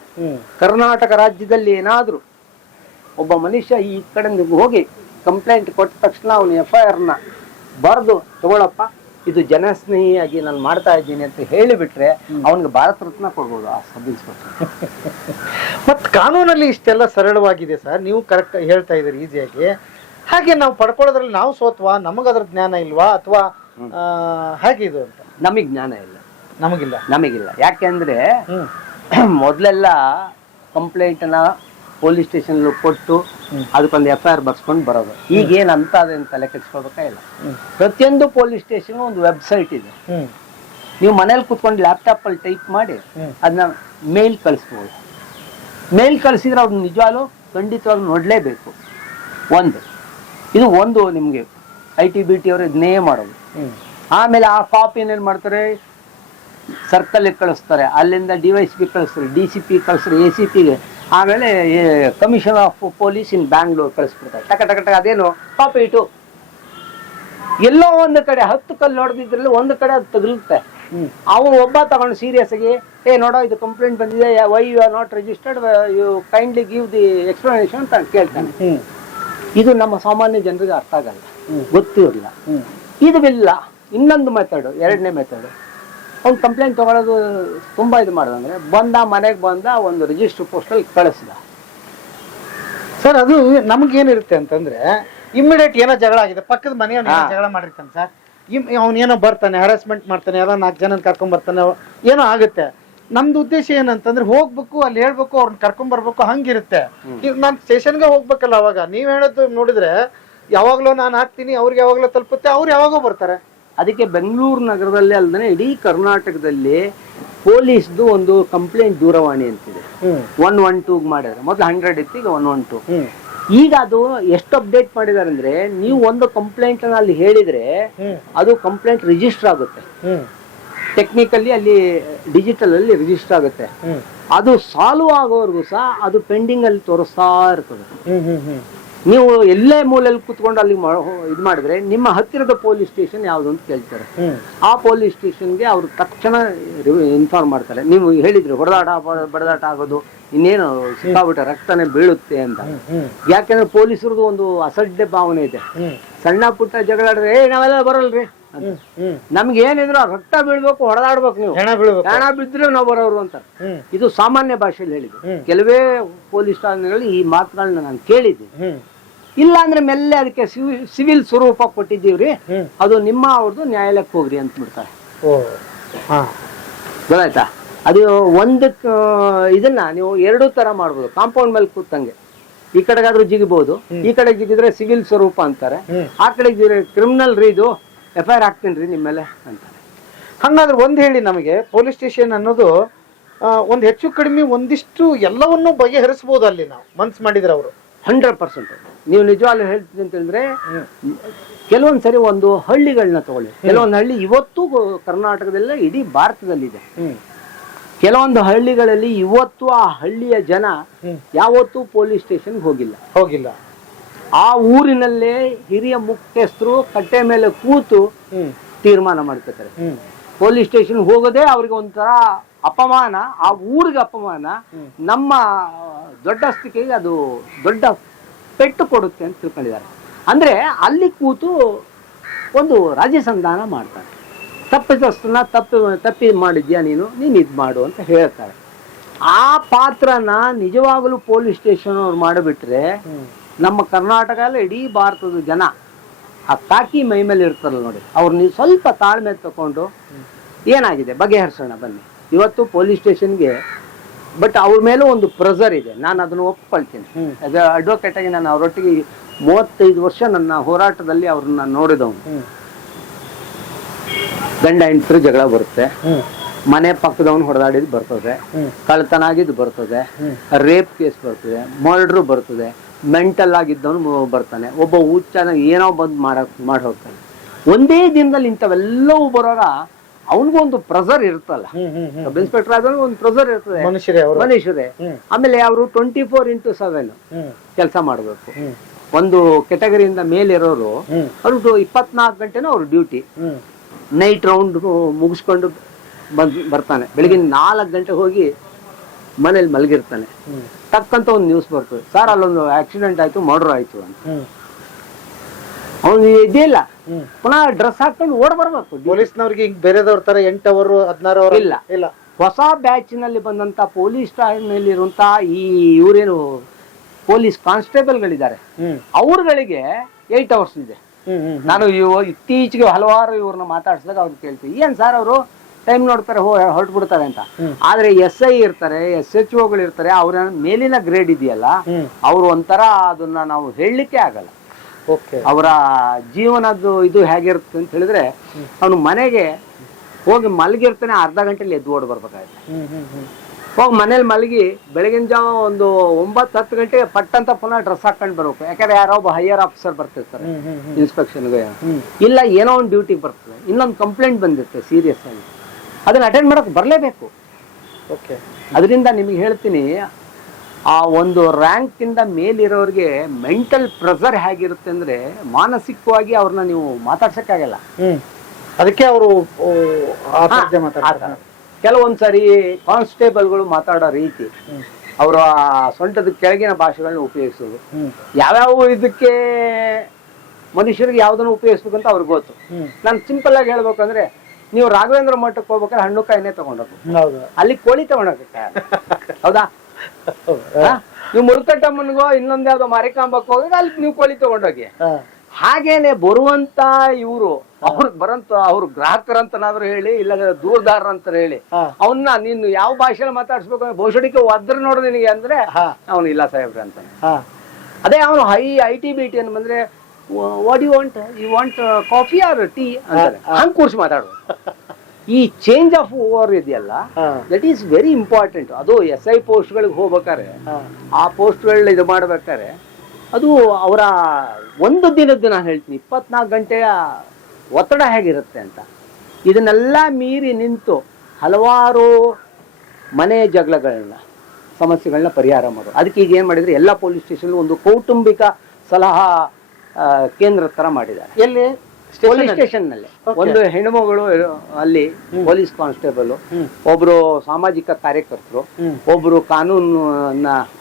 ಕರ್ನಾಟಕ ರಾಜ್ಯದಲ್ಲಿ ಏನಾದ್ರೂ ಒಬ್ಬ ಮನುಷ್ಯ ಈ ಕಡೆ ಹೋಗಿ ಕಂಪ್ಲೇಂಟ್ ಕೊಟ್ಟ ತಕ್ಷಣ ಅವನು ಎಫ್ ಐ ಆರ್ನ ಬರೆದು ತಗೊಳಪ್ಪ. ಇದು ಜನಸ್ನೇಹಿಯಾಗಿ ನಾನು ಮಾಡ್ತಾ ಇದ್ದೀನಿ ಅಂತ ಹೇಳಿಬಿಟ್ರೆ ಅವನಿಗೆ ಭಾರತ ರತ್ನ ಕೊಡ್ಬೋದು ಆ ಸಬ್ ಇನ್ಸ್ಪೆಕ್ಟರ್ ಮತ್ತು ಕಾನೂನಲ್ಲಿ ಇಷ್ಟೆಲ್ಲ ಸರಳವಾಗಿದೆ ಸರ್. ನೀವು ಕರೆಕ್ಟ್ ಹೇಳ್ತಾ ಇದ್ದೀರಿ ಈಸಿಯಾಗಿ ಹಾಗೆ ನಾವು ಪಡ್ಕೊಳ್ಳೋದ್ರಲ್ಲಿ ನಾವು ಸೋತ್ವಾ? ನಮಗದ್ರ ಜ್ಞಾನ ಇಲ್ವಾ? ಅಥವಾ ಹೇಗೆ ಇದು ಅಂತ? ನಮಗೆ ಜ್ಞಾನ ಇಲ್ಲ. ನಮಗಿಲ್ಲ. ನಮಗಿಲ್ಲ. ಯಾಕೆಂದ್ರೆ ಮೊದಲೆಲ್ಲ ಕಂಪ್ಲೇಂಟ್ನ ಪೊಲೀಸ್ ಸ್ಟೇಷನ್ ಕೊಟ್ಟು ಅದಕ್ಕೊಂದು ಎಫ್ ಐ ಆರ್ ಬರ್ಸ್ಕೊಂಡು ಬರೋದು. ಈಗ ಏನ್ ಅಂತ ಅದನ್ನ ತಲೆ ಕೆಡಿಸ್ಕೋಬೇಕಾಗಿಲ್ಲ ಹ್ಮ್. ಪ್ರತಿಯೊಂದು ಪೊಲೀಸ್ ಸ್ಟೇಷನ್ ಒಂದು ವೆಬ್ಸೈಟ್ ಇದೆ. ನೀವು ಮನೇಲಿ ಕುತ್ಕೊಂಡು ಲ್ಯಾಪ್ಟಾಪ್ ಅಲ್ಲಿ ಟೈಪ್ ಮಾಡಿ ಅದನ್ನ ಮೇಲ್ ಕಳಿಸ್ಬೋದು. ಮೇಲ್ ಕಳಿಸಿದ್ರೆ ಅವ್ರು ನಿಜವಾಗ್ಲೂ ಖಂಡಿತವಾಗ್ಲೂ ನೋಡ್ಲೇಬೇಕು. ಒಂದು. ಇದು ಒಂದು ನಿಮ್ಗೆ ಐ ಟಿ ಬಿ ಟಿ ಅವರು ಇದನ್ನೇ ಮಾಡೋದು. ಆಮೇಲೆ ಆ ಕಾಪಿ ಏನೇನು ಮಾಡ್ತಾರೆ? ಸರ್ಕಲ್ ಕಳಿಸ್ತಾರೆ. ಅಲ್ಲಿಂದ ಡಿ ವೈ ಸಿ ಪಿ ಕಳಿಸ್ತಾರೆ. ಡಿ ಸಿ ಪಿ ಕಳಿಸ್ತಾರೆ. ಎ ಸಿ ಪಿಗೆ ಆಮೇಲೆ commission of police in Bangalore ಕಳಿಸ್ಬಿಡ್ತಾರೆ. ಟಕ ಟಕ ಟಕ ಅದೇನು? ಕಾಪಿ ಇಟ್ಟು ಎಲ್ಲೋ ಒಂದು ಕಡೆ ಹತ್ತು ಕಲ್ಲು ಹೊಡೆದಿದ್ರಲ್ಲಿ ಒಂದು ಕಡೆ ಅದು ತಗಲುತ್ತೆ. ಅವನು ಒಬ್ಬ ತಗೊಂಡು ಸೀರಿಯಸ್ ಆಗಿ ಏ ನೋಡೋ ಇದು ಕಂಪ್ಲೇಂಟ್ ಬಂದಿದೆ. Why you are not registered you kindly give the explanation ಅಂತ ಕೇಳ್ತಾನೆ. ಇದು ನಮ್ಮ ಸಾಮಾನ್ಯ ಜನರಿಗೆ ಅರ್ಥ ಆಗಲ್ಲ. ಗೊತ್ತಿರಲ್ಲ. ಇದು ಇಲ್ಲ. ಇನ್ನೊಂದು ಮೆಥಡ್ ಎರಡನೇ ಮೆಥಡ್ ಅವ್ನು ಕಂಪ್ಲೇಂಟ್ ತೊಗೊಳೋದು ತುಂಬ ಇದು ಮಾಡ್ದಂದ್ರೆ ಬಂದ ಮನೆಗೆ ಬಂದ ಒಂದು ರಿಜಿಸ್ಟರ್ ಪೋಸ್ಟಲ್ಲಿ ಕಳಿಸ್ದ. ಸರ್ ಅದು ನಮಗೇನಿರುತ್ತೆ ಅಂತಂದ್ರೆ ಇಮ್ಮಿಡಿಯೇಟ್ ಏನೋ ಜಗಳ ಆಗಿದೆ. ಪಕ್ಕದ ಮನೆಯವ್ನು ಏನೋ ಜಗಳ ಮಾಡಿರ್ತಾನೆ ಸರ್. ಇಮ್ ಏನೋ ಬರ್ತಾನೆ ಹ್ಯಾರಾಸ್ಮೆಂಟ್ ಮಾಡ್ತಾನೆ ಎಲ್ಲ ನಾಲ್ಕು ಜನ ಕರ್ಕೊಂಡ್ ಬರ್ತಾನೆ ಏನೋ ಆಗುತ್ತೆ. ನಮ್ದು ಉದ್ದೇಶ ಏನಂತಂದ್ರೆ ಹೋಗ್ಬೇಕು ಅಲ್ಲಿ ಹೇಳ್ಬೇಕು ಅವ್ರನ್ನ ಕರ್ಕೊಂಡ್ ಬರ್ಬೇಕು ಹಂಗಿರುತ್ತೆ. ಈಗ ನಾನು ಸ್ಟೇಷನ್ಗೆ ಹೋಗ್ಬೇಕಲ್ಲ ಅವಾಗ. ನೀವ್ ಹೇಳೋದು ನೋಡಿದ್ರೆ ಯಾವಾಗ್ಲೋ ನಾನು ಹಾಕ್ತೀನಿ ಅವ್ರಿಗೆ ಯಾವಾಗ್ಲೋ ತಲುಪುತ್ತೆ ಅವ್ರು ಯಾವಾಗೋ ಬರ್ತಾರೆ. ಅದಕ್ಕೆ ಬೆಂಗಳೂರು ನಗರದಲ್ಲೇ ಅಲ್ಲದೆ ಇಡೀ ಕರ್ನಾಟಕದಲ್ಲಿ ಪೊಲೀಸ್ದು ಒಂದು ಕಂಪ್ಲೇಂಟ್ ದೂರವಾಣಿ ಅಂತಿದೆ. ಒನ್ ಒನ್ ಟೂ ಮಾಡಿದ್ರೆ ಮೊದಲು ಹಂಡ್ರೆಡ್ ಇತ್ತು ಈಗ ಒನ್ ಒನ್ ಟೂ. ಈಗ ಅದು ಎಷ್ಟು ಅಪ್ಡೇಟ್ ಮಾಡಿದ್ದಾರೆ ಅಂದ್ರೆ ನೀವು ಒಂದು ಕಂಪ್ಲೇಂಟ್ ಅಲ್ಲಿ ಹೇಳಿದ್ರೆ ಅದು ಕಂಪ್ಲೇಂಟ್ ರಿಜಿಸ್ಟರ್ ಆಗುತ್ತೆ. ಟೆಕ್ನಿಕಲಿ ಅಲ್ಲಿ ಡಿಜಿಟಲ್ ಅಲ್ಲಿ ರಿಜಿಸ್ಟರ್ ಆಗುತ್ತೆ. ಅದು ಸಾಲ್ವ್ ಆಗೋವರೆಗೂ ಸಹ ಅದು ಪೆಂಡಿಂಗ್ ಅಲ್ಲಿ ತೋರಿಸ್ತಾ ಇರ್ತದೆ. ನೀವು ಎಲ್ಲೇ ಮೂಲೆಯಲ್ಲಿ ಕುತ್ಕೊಂಡು ಅಲ್ಲಿ ಇದು ಮಾಡಿದ್ರೆ ನಿಮ್ಮ ಹತ್ತಿರದ ಪೊಲೀಸ್ ಸ್ಟೇಷನ್ ಯಾವುದು ಅಂತ ಕೇಳ್ತಾರೆ. ಆ ಪೊಲೀಸ್ ಸ್ಟೇಷನ್ಗೆ ಅವರು ತಕ್ಷಣ ಇನ್ಫಾರ್ಮ್ ಮಾಡ್ತಾರೆ. ನೀವು ಹೇಳಿದ್ರಿ ಹೊಡೆದಾಟ ಬಡದಾಟ ಆಗೋದು ಇನ್ನೇನು ಸಿಕ್ಕಾಬಿಟ್ಟ ರಕ್ತನೇ ಬೀಳುತ್ತೆ ಅಂತ. ಯಾಕೆಂದ್ರೆ ಪೊಲೀಸರದು ಒಂದು ಅಸಡ್ಡೆ ಭಾವನೆ ಇದೆ. ಸಣ್ಣ ಪುಟ್ಟ ಜಗಳಾಡ್ರೆ ಏ ನಾವೆಲ್ಲ ಬರಲ್ರಿ? ನಮ್ಗೆ ಏನಿದ್ರು ಆ ರಕ್ತ ಬೀಳ್ಬೇಕು ಹೊಡೆದಾಡ್ಬೇಕು ನೀವು. ಹೆಣ ಬಿದ್ರೆ ನಾವು ಬರೋರು ಅಂತ. ಇದು ಸಾಮಾನ್ಯ ಭಾಷೆಯಲ್ಲಿ ಹೇಳಿದ್ರು ಕೆಲವೇ ಪೊಲೀಸ್ ಠಾಣೆಗಳಲ್ಲಿ ಈ ಮಾತುಗಳನ್ನ ನಾನು ಕೇಳಿದ್ದೀನಿ ಇಲ್ಲ ಅಂದ್ರೆ ಮೆಲ್ಲೆ ಅದಕ್ಕೆ ಸಿವಿಲ್ ಸ್ವರೂಪ ಕೊಟ್ಟಿದ್ದೀವ್ರಿ. ಅದು ನಿಮ್ಮ ಅವ್ರದ್ದು ನ್ಯಾಯಾಲಯಕ್ಕೆ ಹೋಗ್ರಿ ಅಂತ ಬಿಡ್ತಾರೆ. ಹಾ. ಗೊತ್ತಾಯ್ತಾ? ಅದು ಒಂದಕ್ಕೆ ಇದನ್ನ ನೀವು ಎರಡು ತರ ಮಾಡ್ಬೋದು. ಕಾಂಪೌಂಡ್ ಮೇಲೆ ಕೂತಂಗೆ. ಈ ಕಡೆಗಾದ್ರೂ ಜಿಗಿಬಹುದು ಈ ಕಡೆ ಜಿಗಿದ್ರೆ ಸಿವಿಲ್ ಸ್ವರೂಪ ಅಂತಾರೆ. ಆ ಕಡೆ ಕ್ರಿಮಿನಲ್ ರೀ ಇದು. ಎಫ್ ಐ ಆರ್ ಹಾಕ್ತೀನಿ ರೀ ನಿಮ್ಮ ಮೇಲೆ ಅಂತಾರೆ. ಹಂಗಾದ್ರೆ ಒಂದ್ ಹೇಳಿ ನಮಗೆ ಪೊಲೀಸ್ ಸ್ಟೇಷನ್ ಅನ್ನೋದು ಒಂದು ಒಂದ್ ಹೆಚ್ಚು ಕಡಿಮೆ ಒಂದಿಷ್ಟು ಎಲ್ಲವನ್ನೂ ಬಗೆಹರಿಸಬಹುದು ಅಲ್ಲಿ ನಾವು ಮನ್ಸ್ ಮಾಡಿದ್ರೆ ಅವರು. Hundred percent. ನೀವು ನಿಜವಾಗ್ಲೂ ಹೇಳ್ತೀನಿ ಅಂತಂದ್ರೆ ಕೆಲವೊಂದ್ ಸರಿ ಒಂದು ಹಳ್ಳಿಗಳನ್ನ ತಗೊಳ್ಳಿ. ಕೆಲವೊಂದು ಹಳ್ಳಿ ಇವತ್ತು ಕರ್ನಾಟಕದಲ್ಲೇ ಇಡೀ ಭಾರತದಲ್ಲಿದೆ. ಕೆಲವೊಂದು ಹಳ್ಳಿಗಳಲ್ಲಿ ಇವತ್ತು ಆ ಹಳ್ಳಿಯ ಜನ. ಯಾವತ್ತೂ ಪೊಲೀಸ್ ಸ್ಟೇಷನ್ ಹೋಗಿಲ್ಲ. ಹೋಗಿಲ್ಲ. ಆ ಊರಿನಲ್ಲೇ ಹಿರಿಯ ಮುಖ್ಯಸ್ಥರು ಕಟ್ಟೆ ಮೇಲೆ ಕೂತು ತೀರ್ಮಾನ ಮಾಡ್ತಾರೆ ಪೊಲೀಸ್ ಸ್ಟೇಷನ್ ಹೋಗೋದೇ ಅವ್ರಿಗೆ ಒಂಥರ ಅಪಮಾನ. ಆ ಊರಿಗೆ ಅಪಮಾನ. ನಮ್ಮ ದೊಡ್ಡಸ್ತಿಕೆಗೆ ಅದು ದೊಡ್ಡ ಪೆಟ್ಟು ಕೊಡುತ್ತೆ ಅಂತ ತಿಳ್ಕೊಂಡಿದ್ದಾರೆ. ಅಂದರೆ ಅಲ್ಲಿ ಕೂತು ಒಂದು ರಾಜ್ಯಸಂಧಾನ ಮಾಡ್ತಾರೆ. ತಪ್ಪಿತಸ್ಥನ ತಪ್ಪಿ ತಪ್ಪಿ ಮಾಡಿದ್ಯಾ ನೀನು? ನೀನು ಇದು ಮಾಡು ಅಂತ ಹೇಳ್ತಾರೆ. ಆ ಪಾತ್ರನ ನಿಜವಾಗಲೂ ಪೊಲೀಸ್ ಸ್ಟೇಷನ್ ಅವ್ರು ಮಾಡಿಬಿಟ್ರೆ ನಮ್ಮ ಕರ್ನಾಟಕ ಅಲ್ಲ ಇಡೀ ಭಾರತದ ಜನ ಆ ಕಾಕಿ ಮೈ ಮೇಲೆ ಇರ್ತಾರಲ್ಲ ನೋಡಿ ಅವ್ರು ನೀವು ಸ್ವಲ್ಪ ತಾಳ್ಮೆ ತಗೊಂಡು ಏನಾಗಿದೆ? ಬಗೆಹರಿಸೋಣ ಬನ್ನಿ. ಇವತ್ತು ಪೊಲೀಸ್ ಸ್ಟೇಷನ್ಗೆ ಬಟ್ ಅವ್ರ ಮೇಲೂ ಒಂದು ಪ್ರೆಸರ್ ಇದೆ. ನಾನು ಅದನ್ನು ಒಪ್ಕೊಳ್ತೀನಿ. ಆಸ್ ಅಡ್ವೊಕೇಟ್ ಆಗಿ ನಾನು ಅವರೊಟ್ಟಿಗೆ ಮೂವತ್ತೈದು ವರ್ಷ ನನ್ನ ಹೋರಾಟದಲ್ಲಿ ಅವ್ರನ್ನ ನೋಡಿದವನು. ಗಂಡ ಹೆಂಡ್ರು ಜಗಳ ಬರುತ್ತೆ. ಮನೆ ಪಕ್ಕದವನು ಹೊಡೆದಾಡಿದ್ ಬರ್ತದೆ. ಕಳ್ತನ ಆಗಿದ್ದು ಬರ್ತದೆ. ರೇಪ್ ಕೇಸ್ ಬರ್ತದೆ. ಮರ್ಡ್ರು ಬರ್ತದೆ. ಮೆಂಟಲ್ ಆಗಿದ್ದವನು ಬರ್ತಾನೆ. ಒಬ್ಬ ಹುಚ್ಚನ ಏನೋ ಬಂದು ಮಾಡಕ್ ಮಾಡಿ ಹೋಗ್ತಾನೆ ಒಂದೇ ದಿನದಲ್ಲಿ ಇಂಥವೆಲ್ಲವೂ ಬರೋವಾಗ ಅವನಿಗೂ ಒಂದು ಪ್ರೆಸರ್ ಇರುತ್ತಲ್ಲ ಸಬ್ ಇನ್ಸ್ಪೆಕ್ಟರ್ ಆದ್ರೆ ಒಂದು ಪ್ರೆಸರ್ ಇರ್ತದೆ. ಮನುಷ್ಯರೇ ಆಮೇಲೆ ಅವರು ಟ್ವೆಂಟಿ ಫೋರ್ ಇಂಟು ಸೆವೆನ್ ಕೆಲಸ ಮಾಡಬೇಕು. ಒಂದು ಕೆಟಗರಿಯಿಂದ ಮೇಲಿರೋರು ಅವ್ರದ್ದು ಇಪ್ಪತ್ನಾಲ್ಕು ಗಂಟೆನೂ ಅವ್ರ ಡ್ಯೂಟಿ ನೈಟ್ ರೌಂಡ್ ಮುಗಿಸ್ಕೊಂಡು ಬಂದ್ ಬರ್ತಾನೆ. ಬೆಳಿಗ್ಗೆ ನಾಲ್ಕು ಗಂಟೆ ಹೋಗಿ ಮನೇಲಿ ಮಲಗಿರ್ತಾನೆ. ತಕ್ಕಂತ ಒಂದು ನ್ಯೂಸ್ ಬರ್ತದೆ. ಸರ್ ಅಲ್ಲೊಂದು ಆಕ್ಸಿಡೆಂಟ್ ಆಯ್ತು ಮರ್ಡರ್ ಆಯ್ತು ಅಂತ. ಅವನು ಇದಿಲ್ಲ ಪುನಃ ಡ್ರೆಸ್ ಹಾಕೊಂಡು ಓಡ್ ಬರ್ಬೇಕು. ಪೊಲೀಸ್ನವ್ರಿಗೆ ಹಿಂಗ್ ಬೇರೆದವ್ರ ತರ ಎಂಟು ಅವರು ಹದಿನಾರು ಅವರು ಇಲ್ಲ. ಇಲ್ಲ. ಹೊಸ ಬ್ಯಾಚ್ನಲ್ಲಿ ಬಂದಂತ ಪೊಲೀಸ್ನಲ್ಲಿ ಇರುವಂತ ಈ ಇವರೇನು ಪೊಲೀಸ್ ಕಾನ್ಸ್ಟೇಬಲ್ ಗಳಿದ್ದಾರೆ. ಅವ್ರಗಳಿಗೆ ಏಟ್ ಅವರ್ಸ್ ಇದೆ. ನಾನು ಇವ ಇತ್ತೀಚೆಗೆ ಹಲವಾರು ಇವ್ರನ್ನ ಮಾತಾಡ್ಸಿದಾಗ ಅವ್ರು ಕೇಳ್ತೀವಿ. ಏನ್ ಸರ್ ಅವರು? ಟೈಮ್ ನೋಡ್ತಾರೆ ಹೊರಟು ಬಿಡ್ತಾರೆ ಅಂತ. ಆದ್ರೆ ಎಸ್ ಐ ಇರ್ತಾರೆ ಎಸ್ ಎಚ್ ಓಗಳು ಇರ್ತಾರೆ ಅವ್ರ ಮೇಲಿನ ಗ್ರೇಡ್ ಇದೆಯಲ್ಲ ಅವ್ರು ಒಂಥರ ಅದನ್ನ ನಾವು ಹೇಳಲಿಕ್ಕೆ ಆಗಲ್ಲ. ಅವರ ಜೀವನದ್ದು ಇದು ಹೇಗಿರುತ್ತೆ ಅಂತ ಹೇಳಿದ್ರೆ ಅವನು ಮನೆಗೆ ಹೋಗಿ ಮಲಗಿರ್ತಾನೆ ಅರ್ಧ ಗಂಟೆಲಿ ಎದ್ದು ಓಡ್ ಬರ್ಬೇಕಾಗುತ್ತೆ ಹೋಗಿ ಮನೇಲಿ ಮಲಗಿ ಬೆಳಗಿನ ಜಾವ ಒಂದು ಒಂಬತ್ತು ಹತ್ತು ಗಂಟೆಗೆ ಪಟ್ಟಂತ ಪುನಃ ಡ್ರೆಸ್ ಹಾಕೊಂಡು ಬರ್ಬೇಕು. ಯಾಕಂದ್ರೆ ಯಾರೋ ಒಬ್ಬ ಹೈಯರ್ ಆಫೀಸರ್ ಬರ್ತಿರ್ತಾರೆ ಇನ್ಸ್ಪೆಕ್ಷನ್ಗೆ ಇಲ್ಲ ಏನೋ ಒಂದು ಡ್ಯೂಟಿಗೆ ಬರ್ತದೆ. ಇನ್ನೊಂದು ಕಂಪ್ಲೇಂಟ್ ಬಂದಿರುತ್ತೆ ಸೀರಿಯಸ್ ಆಗಿ. ಅದನ್ನ ಅಟೆಂಡ್ ಮಾಡಕ್ ಬರಲೇಬೇಕು. ಓಕೆ ಅದರಿಂದ ನಿಮಗೆ ಹೇಳ್ತೀನಿ ಆ ಒಂದು ರ್ಯಾಂಕಿಂದ ಮೇಲಿರೋರಿಗೆ ಮೆಂಟಲ್ ಪ್ರೆಸರ್ ಹೇಗಿರುತ್ತೆ ಅಂದ್ರೆ ಮಾನಸಿಕವಾಗಿ ಅವ್ರನ್ನ ನೀವು ಮಾತಾಡ್ಸಕ್ಕಾಗಲ್ಲ. ಅದಕ್ಕೆ ಅವರು ಆ ಸಾರಿ ಕಾನ್ಸ್ಟೇಬಲ್ಗಳು ಮಾತಾಡೋ ರೀತಿ ಅವರು ಆ ಸೊಂಟದ ಕೆಳಗಿನ ಭಾಷೆಗಳನ್ನ ಉಪಯೋಗಿಸೋದು. ಯಾವ್ಯಾವ ಇದಕ್ಕೆ ಮನುಷ್ಯರಿಗೆ ಯಾವ್ದನ್ನು ಉಪಯೋಗಿಸ್ಬೇಕು ಅಂತ ಅವ್ರಿಗೆ ಗೊತ್ತು. ನಾನು ಸಿಂಪಲ್ ಆಗಿ ಹೇಳ್ಬೇಕಂದ್ರೆ ನೀವು ರಾಘವೇಂದ್ರ ಮಠಕ್ಕೆ ಹೋಗ್ಬೇಕಾದ್ರೆ ಹಣ್ಣು ಕಾಯಿನೇ ತಗೊಂಡೋಗ್ಬೇಕು ಹೌದು. ಅಲ್ಲಿ ಕೋಳಿ ತಗೊಂಡೋಗ ಹೌದಾ? ನೀವು ಮುರುಕಟ್ಟಮ್ಮನಿಗೋ ಇನ್ನೊಂದ್ ಯಾವ್ದೋ ಮಾರಿಕಾಂಬಕ್ಕೆ ಹೋಗಿ ಅಲ್ಲಿ ನೀವು ಕೋಳಿ ತಗೊಂಡೋಗಿ. ಹಾಗೇನೆ ಬರುವಂತ ಇವರು ಅವ್ರ ಬರಂತ ಅವ್ರ ಗ್ರಾಹಕರಂತನಾದ್ರು ಹೇಳಿ ಇಲ್ಲ ದೂರದಾರ ಅಂತ ಹೇಳಿ. ಅವನ್ನ ನೀನು ಯಾವ ಭಾಷೆಯಲ್ಲಿ ಮಾತಾಡ್ಸ್ಬೇಕು ಬಹುಶಡಿಕೆ ಒದ್ರ ನೋಡು ನಿನಗೆ ಅಂದ್ರೆ ಅವನು ಇಲ್ಲ ಸಾಹೇಬ್ರೆ ಅಂತ. ಅದೇ ಅವನು high I T B T ಅನ್ ಬಂದ್ರೆ what you want you want coffee or tea ಅಂತ ಹಂಗ್ ಕೂರ್ಸಿ ಮಾತಾಡು ಈ ಚೇಂಜ್ ಆಫ್ ಓವರ್ ಇದೆಯಲ್ಲ ದಟ್ ಈಸ್ ವೆರಿ ಇಂಪಾರ್ಟೆಂಟ್ ಅದು ಎಸ್ ಐ ಪೋಸ್ಟ್ಗಳಿಗೆ ಹೋಗ್ಬೇಕಾದ್ರೆ ಹೋಗ್ಬೇಕಾರೆ ಆ ಪೋಸ್ಟ್ಗಳನ್ನ ಇದು ಮಾಡ್ಬೇಕಾರೆ ಅದು ಅವರ ಒಂದು ದಿನದ್ದು ನಾನು ಹೇಳ್ತೀನಿ ಇಪ್ಪತ್ನಾಲ್ಕು ಗಂಟೆಯ ಒತ್ತಡ ಹೇಗಿರುತ್ತೆ ಅಂತ. ಇದನ್ನೆಲ್ಲ ಮೀರಿ ನಿಂತು ಹಲವಾರು ಮನೆ ಜಗಳಗಳನ್ನ ಸಮಸ್ಯೆಗಳನ್ನ ಪರಿಹಾರ ಮಾಡೋದು. ಅದಕ್ಕೆ ಈಗ ಏನು ಮಾಡಿದರೆ ಎಲ್ಲ ಪೊಲೀಸ್ ಸ್ಟೇಷನ್ ಒಂದು ಕೌಟುಂಬಿಕ ಸಲಹಾ ಕೇಂದ್ರ ಥರ ಮಾಡಿದ್ದಾರೆ. ಎಲ್ಲಿ? ಪೊಲೀಸ್ ಸ್ಟೇಷನ್ನಲ್ಲಿ. ಒಂದು ಹೆಣ್ಮಗಳು ಅಲ್ಲಿ ಪೊಲೀಸ್ ಕಾನ್ಸ್ಟೇಬಲ್. ಒಬ್ರು ಸಾಮಾಜಿಕ ಕಾರ್ಯಕರ್ತರು. ಒಬ್ರು ಕಾನೂನು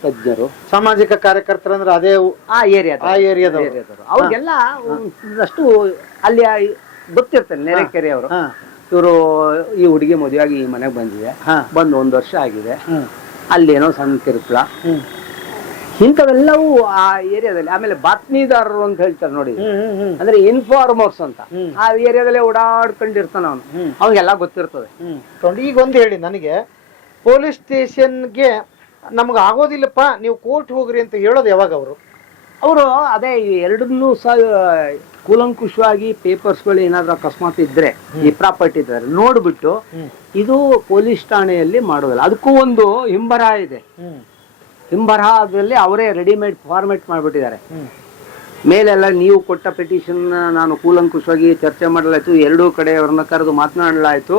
ತಜ್ಞರು. ಸಾಮಾಜಿಕ ಕಾರ್ಯಕರ್ತರಂದ್ರೆ ಅದೇ ಆ ಏರಿಯಾದ ಆ ಏರಿಯಾದ ಏರಿಯಾದವರು. ಅವ್ರಿಗೆಲ್ಲ ಅಷ್ಟು ಅಲ್ಲಿ ಗೊತ್ತಿರ್ತಾರೆ ನೆರೆಕೆರೆ ಅವರು. ಇವರು ಈ ಹುಡುಗಿ ಮದುವೆಯಾಗಿ ಈ ಮನೆಗೆ ಬಂದಿದೆ. ಬಂದು ಒಂದು ವರ್ಷ ಆಗಿದೆ. ಅಲ್ಲಿ ಅಲ್ಲೇನೋ ಸಣ್ಣ ಕಿರುಕುಳ. ಇಂಥವೆಲ್ಲವೂ ಆ ಏರಿಯಾದಲ್ಲಿ ಆಮೇಲೆ ಬಾತ್ಮೀದಾರರು ಅಂತ ಹೇಳ್ತಾರೆ ನೋಡಿ. ಅಂದ್ರೆ ಇನ್ಫಾರ್ಮರ್ಸ್ ಅಂತ. ಆ ಏರಿಯಾದಲ್ಲೇ ಓಡಾಡ್ಕೊಂಡಿರ್ತಾನ ಅವನು. ಅವನಿಗೆಲ್ಲ ಗೊತ್ತಿರ್ತದೆ. ಈಗ ಒಂದು ಹೇಳಿ ನನಗೆ ಪೊಲೀಸ್ ಸ್ಟೇಷನ್ಗೆ ನಮ್ಗೆ ಆಗೋದಿಲ್ಲಪ್ಪ ನೀವು ಕೋರ್ಟ್ ಹೋಗ್ರಿ ಅಂತ ಹೇಳೋದು ಯಾವಾಗ ಅವರು? ಅವರು ಅದೇ ಎರಡನ್ನೂ ಸಹ ಕೂಲಂಕುಷವಾಗಿ ಪೇಪರ್ಸ್ಗಳು ಏನಾದ್ರು ಅಕಸ್ಮಾತ್ ಇದ್ರೆ ಈ ಪ್ರಾಪರ್ಟಿ ಇದ್ದಾರೆ ನೋಡ್ಬಿಟ್ಟು ಇದು ಪೊಲೀಸ್ ಠಾಣೆಯಲ್ಲಿ ಮಾಡೋದಿಲ್ಲ. ಅದಕ್ಕೂ ಒಂದು ಹಿಂಬರ ಇದೆ. ಹಿಂಬರಹ ಅದರಲ್ಲಿ ಅವರೇ ರೆಡಿಮೇಡ್ ಫಾರ್ಮೆಟ್ ಮಾಡಿಬಿಟ್ಟಿದ್ದಾರೆ. ಮೇಲೆಲ್ಲ ನೀವು ಕೊಟ್ಟ ಪಿಟಿಷನ್ ನಾನು ಕೂಲಂಕುಷವಾಗಿ ಚರ್ಚೆ ಮಾಡಲಾಯ್ತು ಎರಡೂ ಕಡೆಯವರನ್ನ ಕರೆದು ಮಾತನಾಡಲಾಯ್ತು.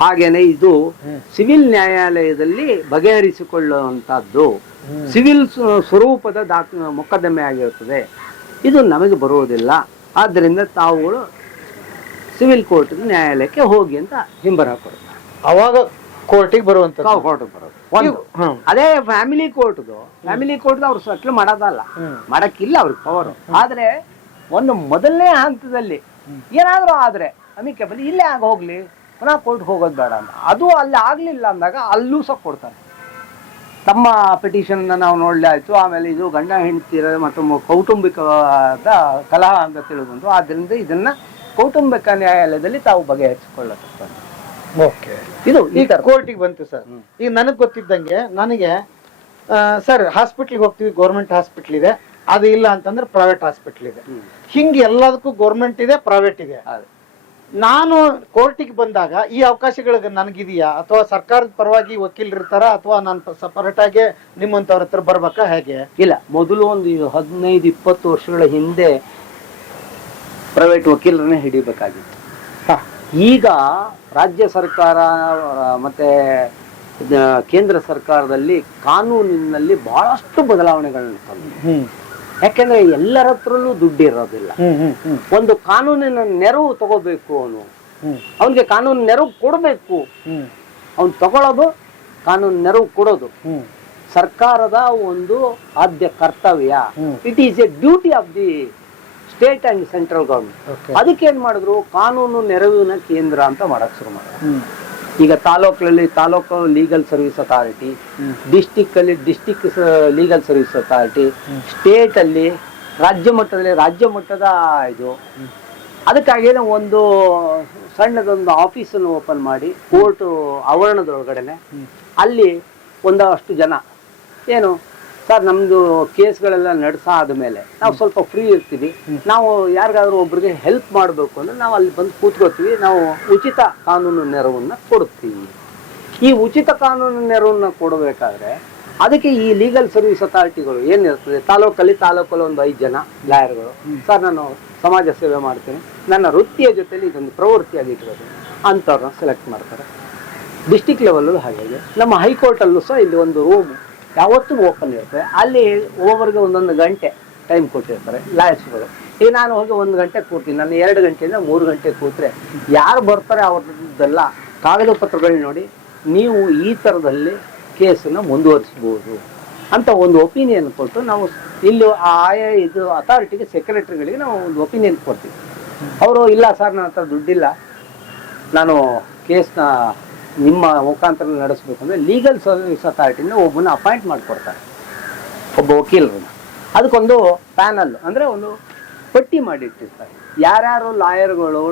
ಹಾಗೇನೆ ಇದು ಸಿವಿಲ್ ನ್ಯಾಯಾಲಯದಲ್ಲಿ ಬಗೆಹರಿಸಿಕೊಳ್ಳುವಂತಹದ್ದು ಸಿವಿಲ್ ಸ್ವರೂಪದ ದಾಖ ಮೊಕದ್ದಮೆ ಆಗಿರುತ್ತದೆ. ಇದು ನಮಗೆ ಬರುವುದಿಲ್ಲ. ಆದ್ದರಿಂದ ತಾವುಗಳು ಸಿವಿಲ್ ಕೋರ್ಟ್ ನ್ಯಾಯಾಲಯಕ್ಕೆ ಹೋಗಿ ಅಂತ ಹಿಂಬರ ಕೊಡ್ತಾರೆ. ಅವಾಗ ಕೋರ್ಟಿಗೆ ಬರುವಂತ ಕೋರ್ಟಿಗೆ ಬರೋದು. ಒಂದು. ಅದೇ ಫ್ಯಾಮಿಲಿ ಕೋರ್ಟ್ದು ಫ್ಯಾಮಿಲಿ ಕೋರ್ಟ್ ಅವ್ರು ಸಟ್ಲ್ ಮಾಡೋದಲ್ಲ. ಮಾಡಕ್ಕಿಲ್ಲ ಅವ್ರಿಗೆ ಪವರ್ ಆದ್ರೆ ಒಂದು ಮೊದಲನೇ ಹಂತದಲ್ಲಿ ಏನಾದರೂ ಆದ್ರೆ ಅಮಿಕೇಬಲ್ ಇಲ್ಲೇ ಆಗ ಹೋಗ್ಲಿ ಪುನಃ ಕೋರ್ಟ್ ಹೋಗೋದು ಬೇಡ ಅಂತ. ಅದು ಅಲ್ಲಿ ಆಗ್ಲಿಲ್ಲ ಅಂದಾಗ ಅಲ್ಲೂ ಸಹ ಕೊಡ್ತಾರೆ. ತಮ್ಮ ಪಿಟಿಷನ್ ನಾವು ನೋಡಲೇ ಆಯ್ತು. ಆಮೇಲೆ ಇದು ಗಂಡ ಹೆಂಡತಿರ ಮತ್ತು ಕೌಟುಂಬಿಕ ಕೌಟುಂಬಿಕವಾದ ಕಲಹ ಅಂತ ತಿಳಿದು ಆದ್ರಿಂದ ಇದನ್ನ ಕೌಟುಂಬಿಕ ನ್ಯಾಯಾಲಯದಲ್ಲಿ ತಾವು ಬಗೆಹರಿಸಿಕೊಳ್ಳತಕ್ಕಂಥ ಓಕೆ. ಇದು ಈ ಈಗ ಕೋರ್ಟಿಗೆ ಬಂತು ಸರ್. ಈಗ ನನಗೆ ಗೊತ್ತಿದ್ದಂಗೆ ನನಗೆ ಸರ್ ಹಾಸ್ಪಿಟ್ಲಿಗೆ ಹೋಗ್ತೀವಿ ಗೌರ್ಮೆಂಟ್ ಹಾಸ್ಪಿಟ್ಲ್ ಇದೆ. ಅದು ಇಲ್ಲ ಅಂತಂದ್ರೆ ಪ್ರೈವೇಟ್ ಹಾಸ್ಪಿಟ್ಲ್ ಇದೆ. ಹಿಂಗೆ ಎಲ್ಲದಕ್ಕೂ ಗೌರ್ಮೆಂಟ್ ಇದೆ ಪ್ರೈವೇಟ್ ಇದೆ. ನಾನು ಕೋರ್ಟಿಗೆ ಬಂದಾಗ ಈ ಅವಕಾಶಗಳಿಗೆ ನನಗಿದೆಯಾ? ಅಥವಾ ಸರ್ಕಾರದ ಪರವಾಗಿ ವಕೀಲರು ಇರ್ತಾರ? ಅಥವಾ ನಾನು ಸಪರೇಟ್ ಆಗಿ ನಿಮ್ಮಂತವ್ರ ಹತ್ರ ಬರ್ಬೇಕಾ? ಹೇಗೆ? ಇಲ್ಲ ಮೊದಲು ಒಂದು ಹದಿನೈದು ಇಪ್ಪತ್ತು ವರ್ಷಗಳ ಹಿಂದೆ ಪ್ರೈವೇಟ್ ವಕೀಲರನ್ನೇ ಹಿಡಿಬೇಕಾಗಿತ್ತು. ಹಾ. ಈಗ ರಾಜ್ಯ ಸರ್ಕಾರ ಮತ್ತು ಕೇಂದ್ರ ಸರ್ಕಾರದಲ್ಲಿ ಕಾನೂನಿನಲ್ಲಿ ಬಹಳಷ್ಟು ಬದಲಾವಣೆಗಳನ್ನು ತಂದಿದೆ. ಯಾಕೆಂದ್ರೆ ಎಲ್ಲರ ಹತ್ರಲ್ಲೂ ದುಡ್ಡು ಇರೋದಿಲ್ಲ. ಒಂದು ಕಾನೂನಿನ ನೆರವು ತಗೋಬೇಕು ಅವನು. ಅವನಿಗೆ ಕಾನೂನು ನೆರವು ಕೊಡಬೇಕು. ಅವನು ಅವ್ನು ತಗೊಳ್ಳೋದು ಕಾನೂನು ನೆರವು ಕೊಡೋದು. ಸರ್ಕಾರದ ಒಂದು ಆದ್ಯ ಕರ್ತವ್ಯ. It is a duty of the state and central government. ಅದಕ್ಕೆ ಏನು ಮಾಡಿದ್ರು? ಕಾನೂನು ನೆರವಿನ ಕೇಂದ್ರ ಅಂತ ಮಾಡಕ್ ಶುರು ಮಾಡಿದ್ರು. ಈಗ ತಾಲೂಕಲ್ಲಿ ತಾಲೂಕು ಲೀಗಲ್ ಸರ್ವಿಸ್ ಅಥಾರಿಟಿ ಡಿಸ್ಟಿಕ್ಕಲ್ಲಿ ಡಿಸ್ಟಿಕ್ ಅಲ್ಲಿ district legal service authority state ಅಲ್ಲಿ ರಾಜ್ಯ ಮಟ್ಟದಲ್ಲಿ ರಾಜ್ಯ ಮಟ್ಟದ ಇದು. ಅದಕ್ಕಾಗಿ ಒಂದು ಸಣ್ಣದೊಂದು ಆಫೀಸನ್ನು ಓಪನ್ ಮಾಡಿ ಕೋರ್ಟ್ ಆವರಣದೊಳಗಡೆನೆ ಅಲ್ಲಿ ಒಂದಷ್ಟು ಜನ ಏನು ಸರ್ ನಮ್ದು ಕೇಸ್ಗಳೆಲ್ಲ ನಡೆಸ ಆದ್ಮೇಲೆ ನಾವು ಸ್ವಲ್ಪ ಫ್ರೀ ಇರ್ತೀವಿ. ನಾವು ಯಾರಿಗಾದ್ರೂ ಒಬ್ರಿಗೆ ಹೆಲ್ಪ್ ಮಾಡಬೇಕು ಅಂದ್ರೆ ನಾವು ಅಲ್ಲಿ ಬಂದು ಕೂತ್ಕೋತೀವಿ. ನಾವು ಉಚಿತ ಕಾನೂನು ನೆರವನ್ನು ಕೊಡ್ತೀವಿ. ಈ ಉಚಿತ ಕಾನೂನು ನೆರವನ್ನು ಕೊಡಬೇಕಾದ್ರೆ ಅದಕ್ಕೆ ಈ ಲೀಗಲ್ ಸರ್ವಿಸ್ ಅಥಾರಿಟಿಗಳು ಏನಿರ್ತದೆ ತಾಲೂಕಲ್ಲಿ ತಾಲೂಕಲ್ಲಿ ಒಂದು ಐದು ಜನ ಲಾಯರ್ಗಳು. ಸರ್ ನಾನು ಸಮಾಜ ಸೇವೆ ಮಾಡ್ತೀನಿ. ನನ್ನ ವೃತ್ತಿಯ ಜೊತೆಲಿ ಇದೊಂದು ಪ್ರವೃತ್ತಿಯಾಗಿ ಇಟ್ಕೋತೀನಿ ಅಂಥವ್ರನ್ನ ಸೆಲೆಕ್ಟ್ ಮಾಡ್ತಾರೆ. ಡಿಸ್ಟಿಕ್ ಲೆವೆಲಲ್ಲೂ ಹಾಗೆ. ನಮ್ಮ ಹೈಕೋರ್ಟಲ್ಲೂ ಸಹ ಇಲ್ಲಿ ಒಂದು ರೂಮ್ ಯಾವತ್ತೂ ಓಪನ್ ಇರುತ್ತೆ. ಅಲ್ಲಿ ಒಬ್ಬೊಬ್ಬರಿಗೆ ಒಂದೊಂದು ಗಂಟೆ ಟೈಮ್ ಕೊಟ್ಟಿರ್ತಾರೆ ಲಾಯರ್ಸ್ಗಳು ಈಗ ನಾನು ಹೋಗಿ ಒಂದು ಗಂಟೆ ಕೂರ್ತೀನಿ. ನಾನು ಎರಡು ಗಂಟೆಯಿಂದ ಮೂರು ಗಂಟೆ ಕೂತ್ರೆ ಯಾರು ಬರ್ತಾರೆ ಅವ್ರದ್ದೆಲ್ಲ ಕಾಗದ ಪತ್ರಗಳನ್ನ ನೋಡಿ ನೀವು ಈ ಥರದಲ್ಲಿ ಕೇಸನ್ನು ಮುಂದುವರಿಸ್ಬೋದು ಅಂತ ಒಂದು ಒಪಿನಿಯನ್ ಕೊಟ್ಟು ನಾವು ಇಲ್ಲಿ ಆಯಾ ಇದು ಅಥಾರಿಟಿಗೆ ಸೆಕ್ರೆಟರಿಗಳಿಗೆ ನಾವು ಒಂದು ಒಪಿನಿಯನ್ ಕೊಡ್ತೀವಿ. ಅವರು, ಇಲ್ಲ ಸರ್ ನನ್ನ ಹತ್ರ ದುಡ್ಡಿಲ್ಲ. ನಾನು ಕೇಸ್ನ ನಿಮ್ಮ ಮುಖಾಂತರ ನಡೆಸಬೇಕು ಅಂದ್ರೆ ಲೀಗಲ್ ಸರ್ವಿಸ್ ಅಥಾರಿಟಿನ ಒಬ್ಬನ ಅಪಾಯಿಂಟ್ ಮಾಡಿಕೊಡ್ತಾರೆ. ಒಬ್ಬ ವಕೀಲರನ್ನ ಅದಕ್ಕೊಂದು ಪ್ಯಾನಲ್ ಅಂದರೆ ಒಂದು ಪಟ್ಟಿ ಮಾಡಿಟ್ಟಿರ್ತಾರೆ. ಯಾರ್ಯಾರು ಲಾಯರ್ಗಳು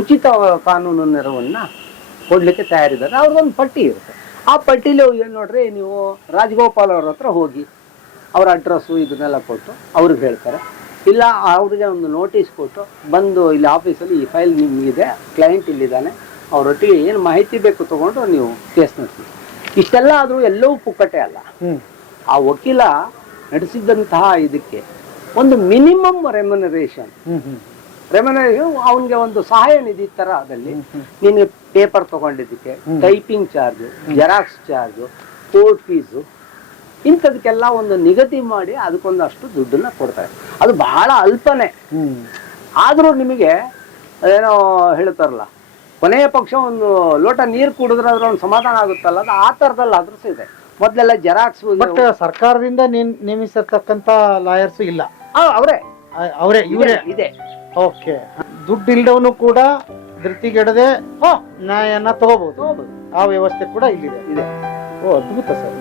ಉಚಿತ ಕಾನೂನು ನೆರವನ್ನು ಕೊಡಲಿಕ್ಕೆ ತಯಾರಿದ್ದಾರೆ ಅವ್ರದ್ದೊಂದು ಪಟ್ಟಿ ಇರುತ್ತೆ. ಆ ಪಟ್ಟಿಲಿ ಏನು ನೋಡ್ರಿ, ನೀವು ರಾಜಗೋಪಾಲ್ ಅವ್ರ ಹತ್ರ ಹೋಗಿ ಅವ್ರ ಅಡ್ರೆಸ್ಸು ಇದನ್ನೆಲ್ಲ ಕೊಟ್ಟು ಅವ್ರಿಗೆ ಹೇಳ್ತಾರೆ. ಇಲ್ಲ, ಅವ್ರಿಗೆ ಒಂದು ನೋಟಿಸ್ ಕೊಟ್ಟು ಬಂದು ಇಲ್ಲಿ ಆಫೀಸಲ್ಲಿ ಈ ಫೈಲ್ ನಿಮಗಿದೆ ಕ್ಲೈಂಟ್ ಇಲ್ಲಿದ್ದಾನೆ. ಅವರೊಟ್ಟಿಗೆ ಏನು ಮಾಹಿತಿ ಬೇಕು ತಗೊಂಡು ನೀವು ಕೇಸ್ ನಡೆಸಿ ಇಷ್ಟೆಲ್ಲ ಆದರೂ ಎಲ್ಲವೂ ಪುಕ್ಕಟೆ ಅಲ್ಲ. ಆ ವಕೀಲ ನಡೆಸಿದಂತಹ ಇದಕ್ಕೆ ಒಂದು ಮಿನಿಮಮ್ ರೆಮ್ಯುನರೇಷನ್. ರೆಮ್ಯುನರೇಷನ್ ಅವನಿಗೆ ಒಂದು ಸಹಾಯ ನಿಧಿ ತರದಲ್ಲಿ ನೀನು paper ತಗೊಂಡಿದ್ದಕ್ಕೆ typing charge xerox charge court fees ಇಂಥದಕ್ಕೆಲ್ಲ ಒಂದು ನಿಗದಿ ಮಾಡಿ ಅದಕ್ಕೊಂದಷ್ಟು ದುಡ್ಡನ್ನ ಕೊಡ್ತಾರೆ. ಅದು ಬಹಳ ಅಲ್ಪನೇ. ಆದರೂ ನಿಮಗೆ ಏನೋ ಹೇಳ್ತಾರಲ್ಲ ಕೊನೆಯ ಪಕ್ಷ ಒಂದು ಲೋಟ ನೀರು ಕುಡಿದ್ರೆ ಅದ್ರ ಒಂದು ಸಮಾಧಾನ ಆಗುತ್ತಲ್ಲ? ಅದು ಆ ಥರದಲ್ಲಿ ಅದ್ರಸ್ ಇದೆ. ಮೊದಲೆಲ್ಲ ಜೆರಾಕ್ಸ್ ಬಟ್ ಸರ್ಕಾರದಿಂದ ನೇಮಿಸಿರ್ತಕ್ಕಂಥ ಲಾಯರ್ಸ್ ಇಲ್ಲ. ಅವರೇ. ಅವರೇ ಇವರೇ. ಇದೆ. ಓಕೆ. ದುಡ್ಡು ಇಲ್ದವನು ಕೂಡ ಧೃತಿಗೆಡದೆ ನ್ಯಾಯನ ತಗೋಬಹುದು. ಆ ವ್ಯವಸ್ಥೆ ಕೂಡ ಇಲ್ಲಿದೆ. ಇದೆ. ಓ ಅದ್ಭುತ ಸರ್.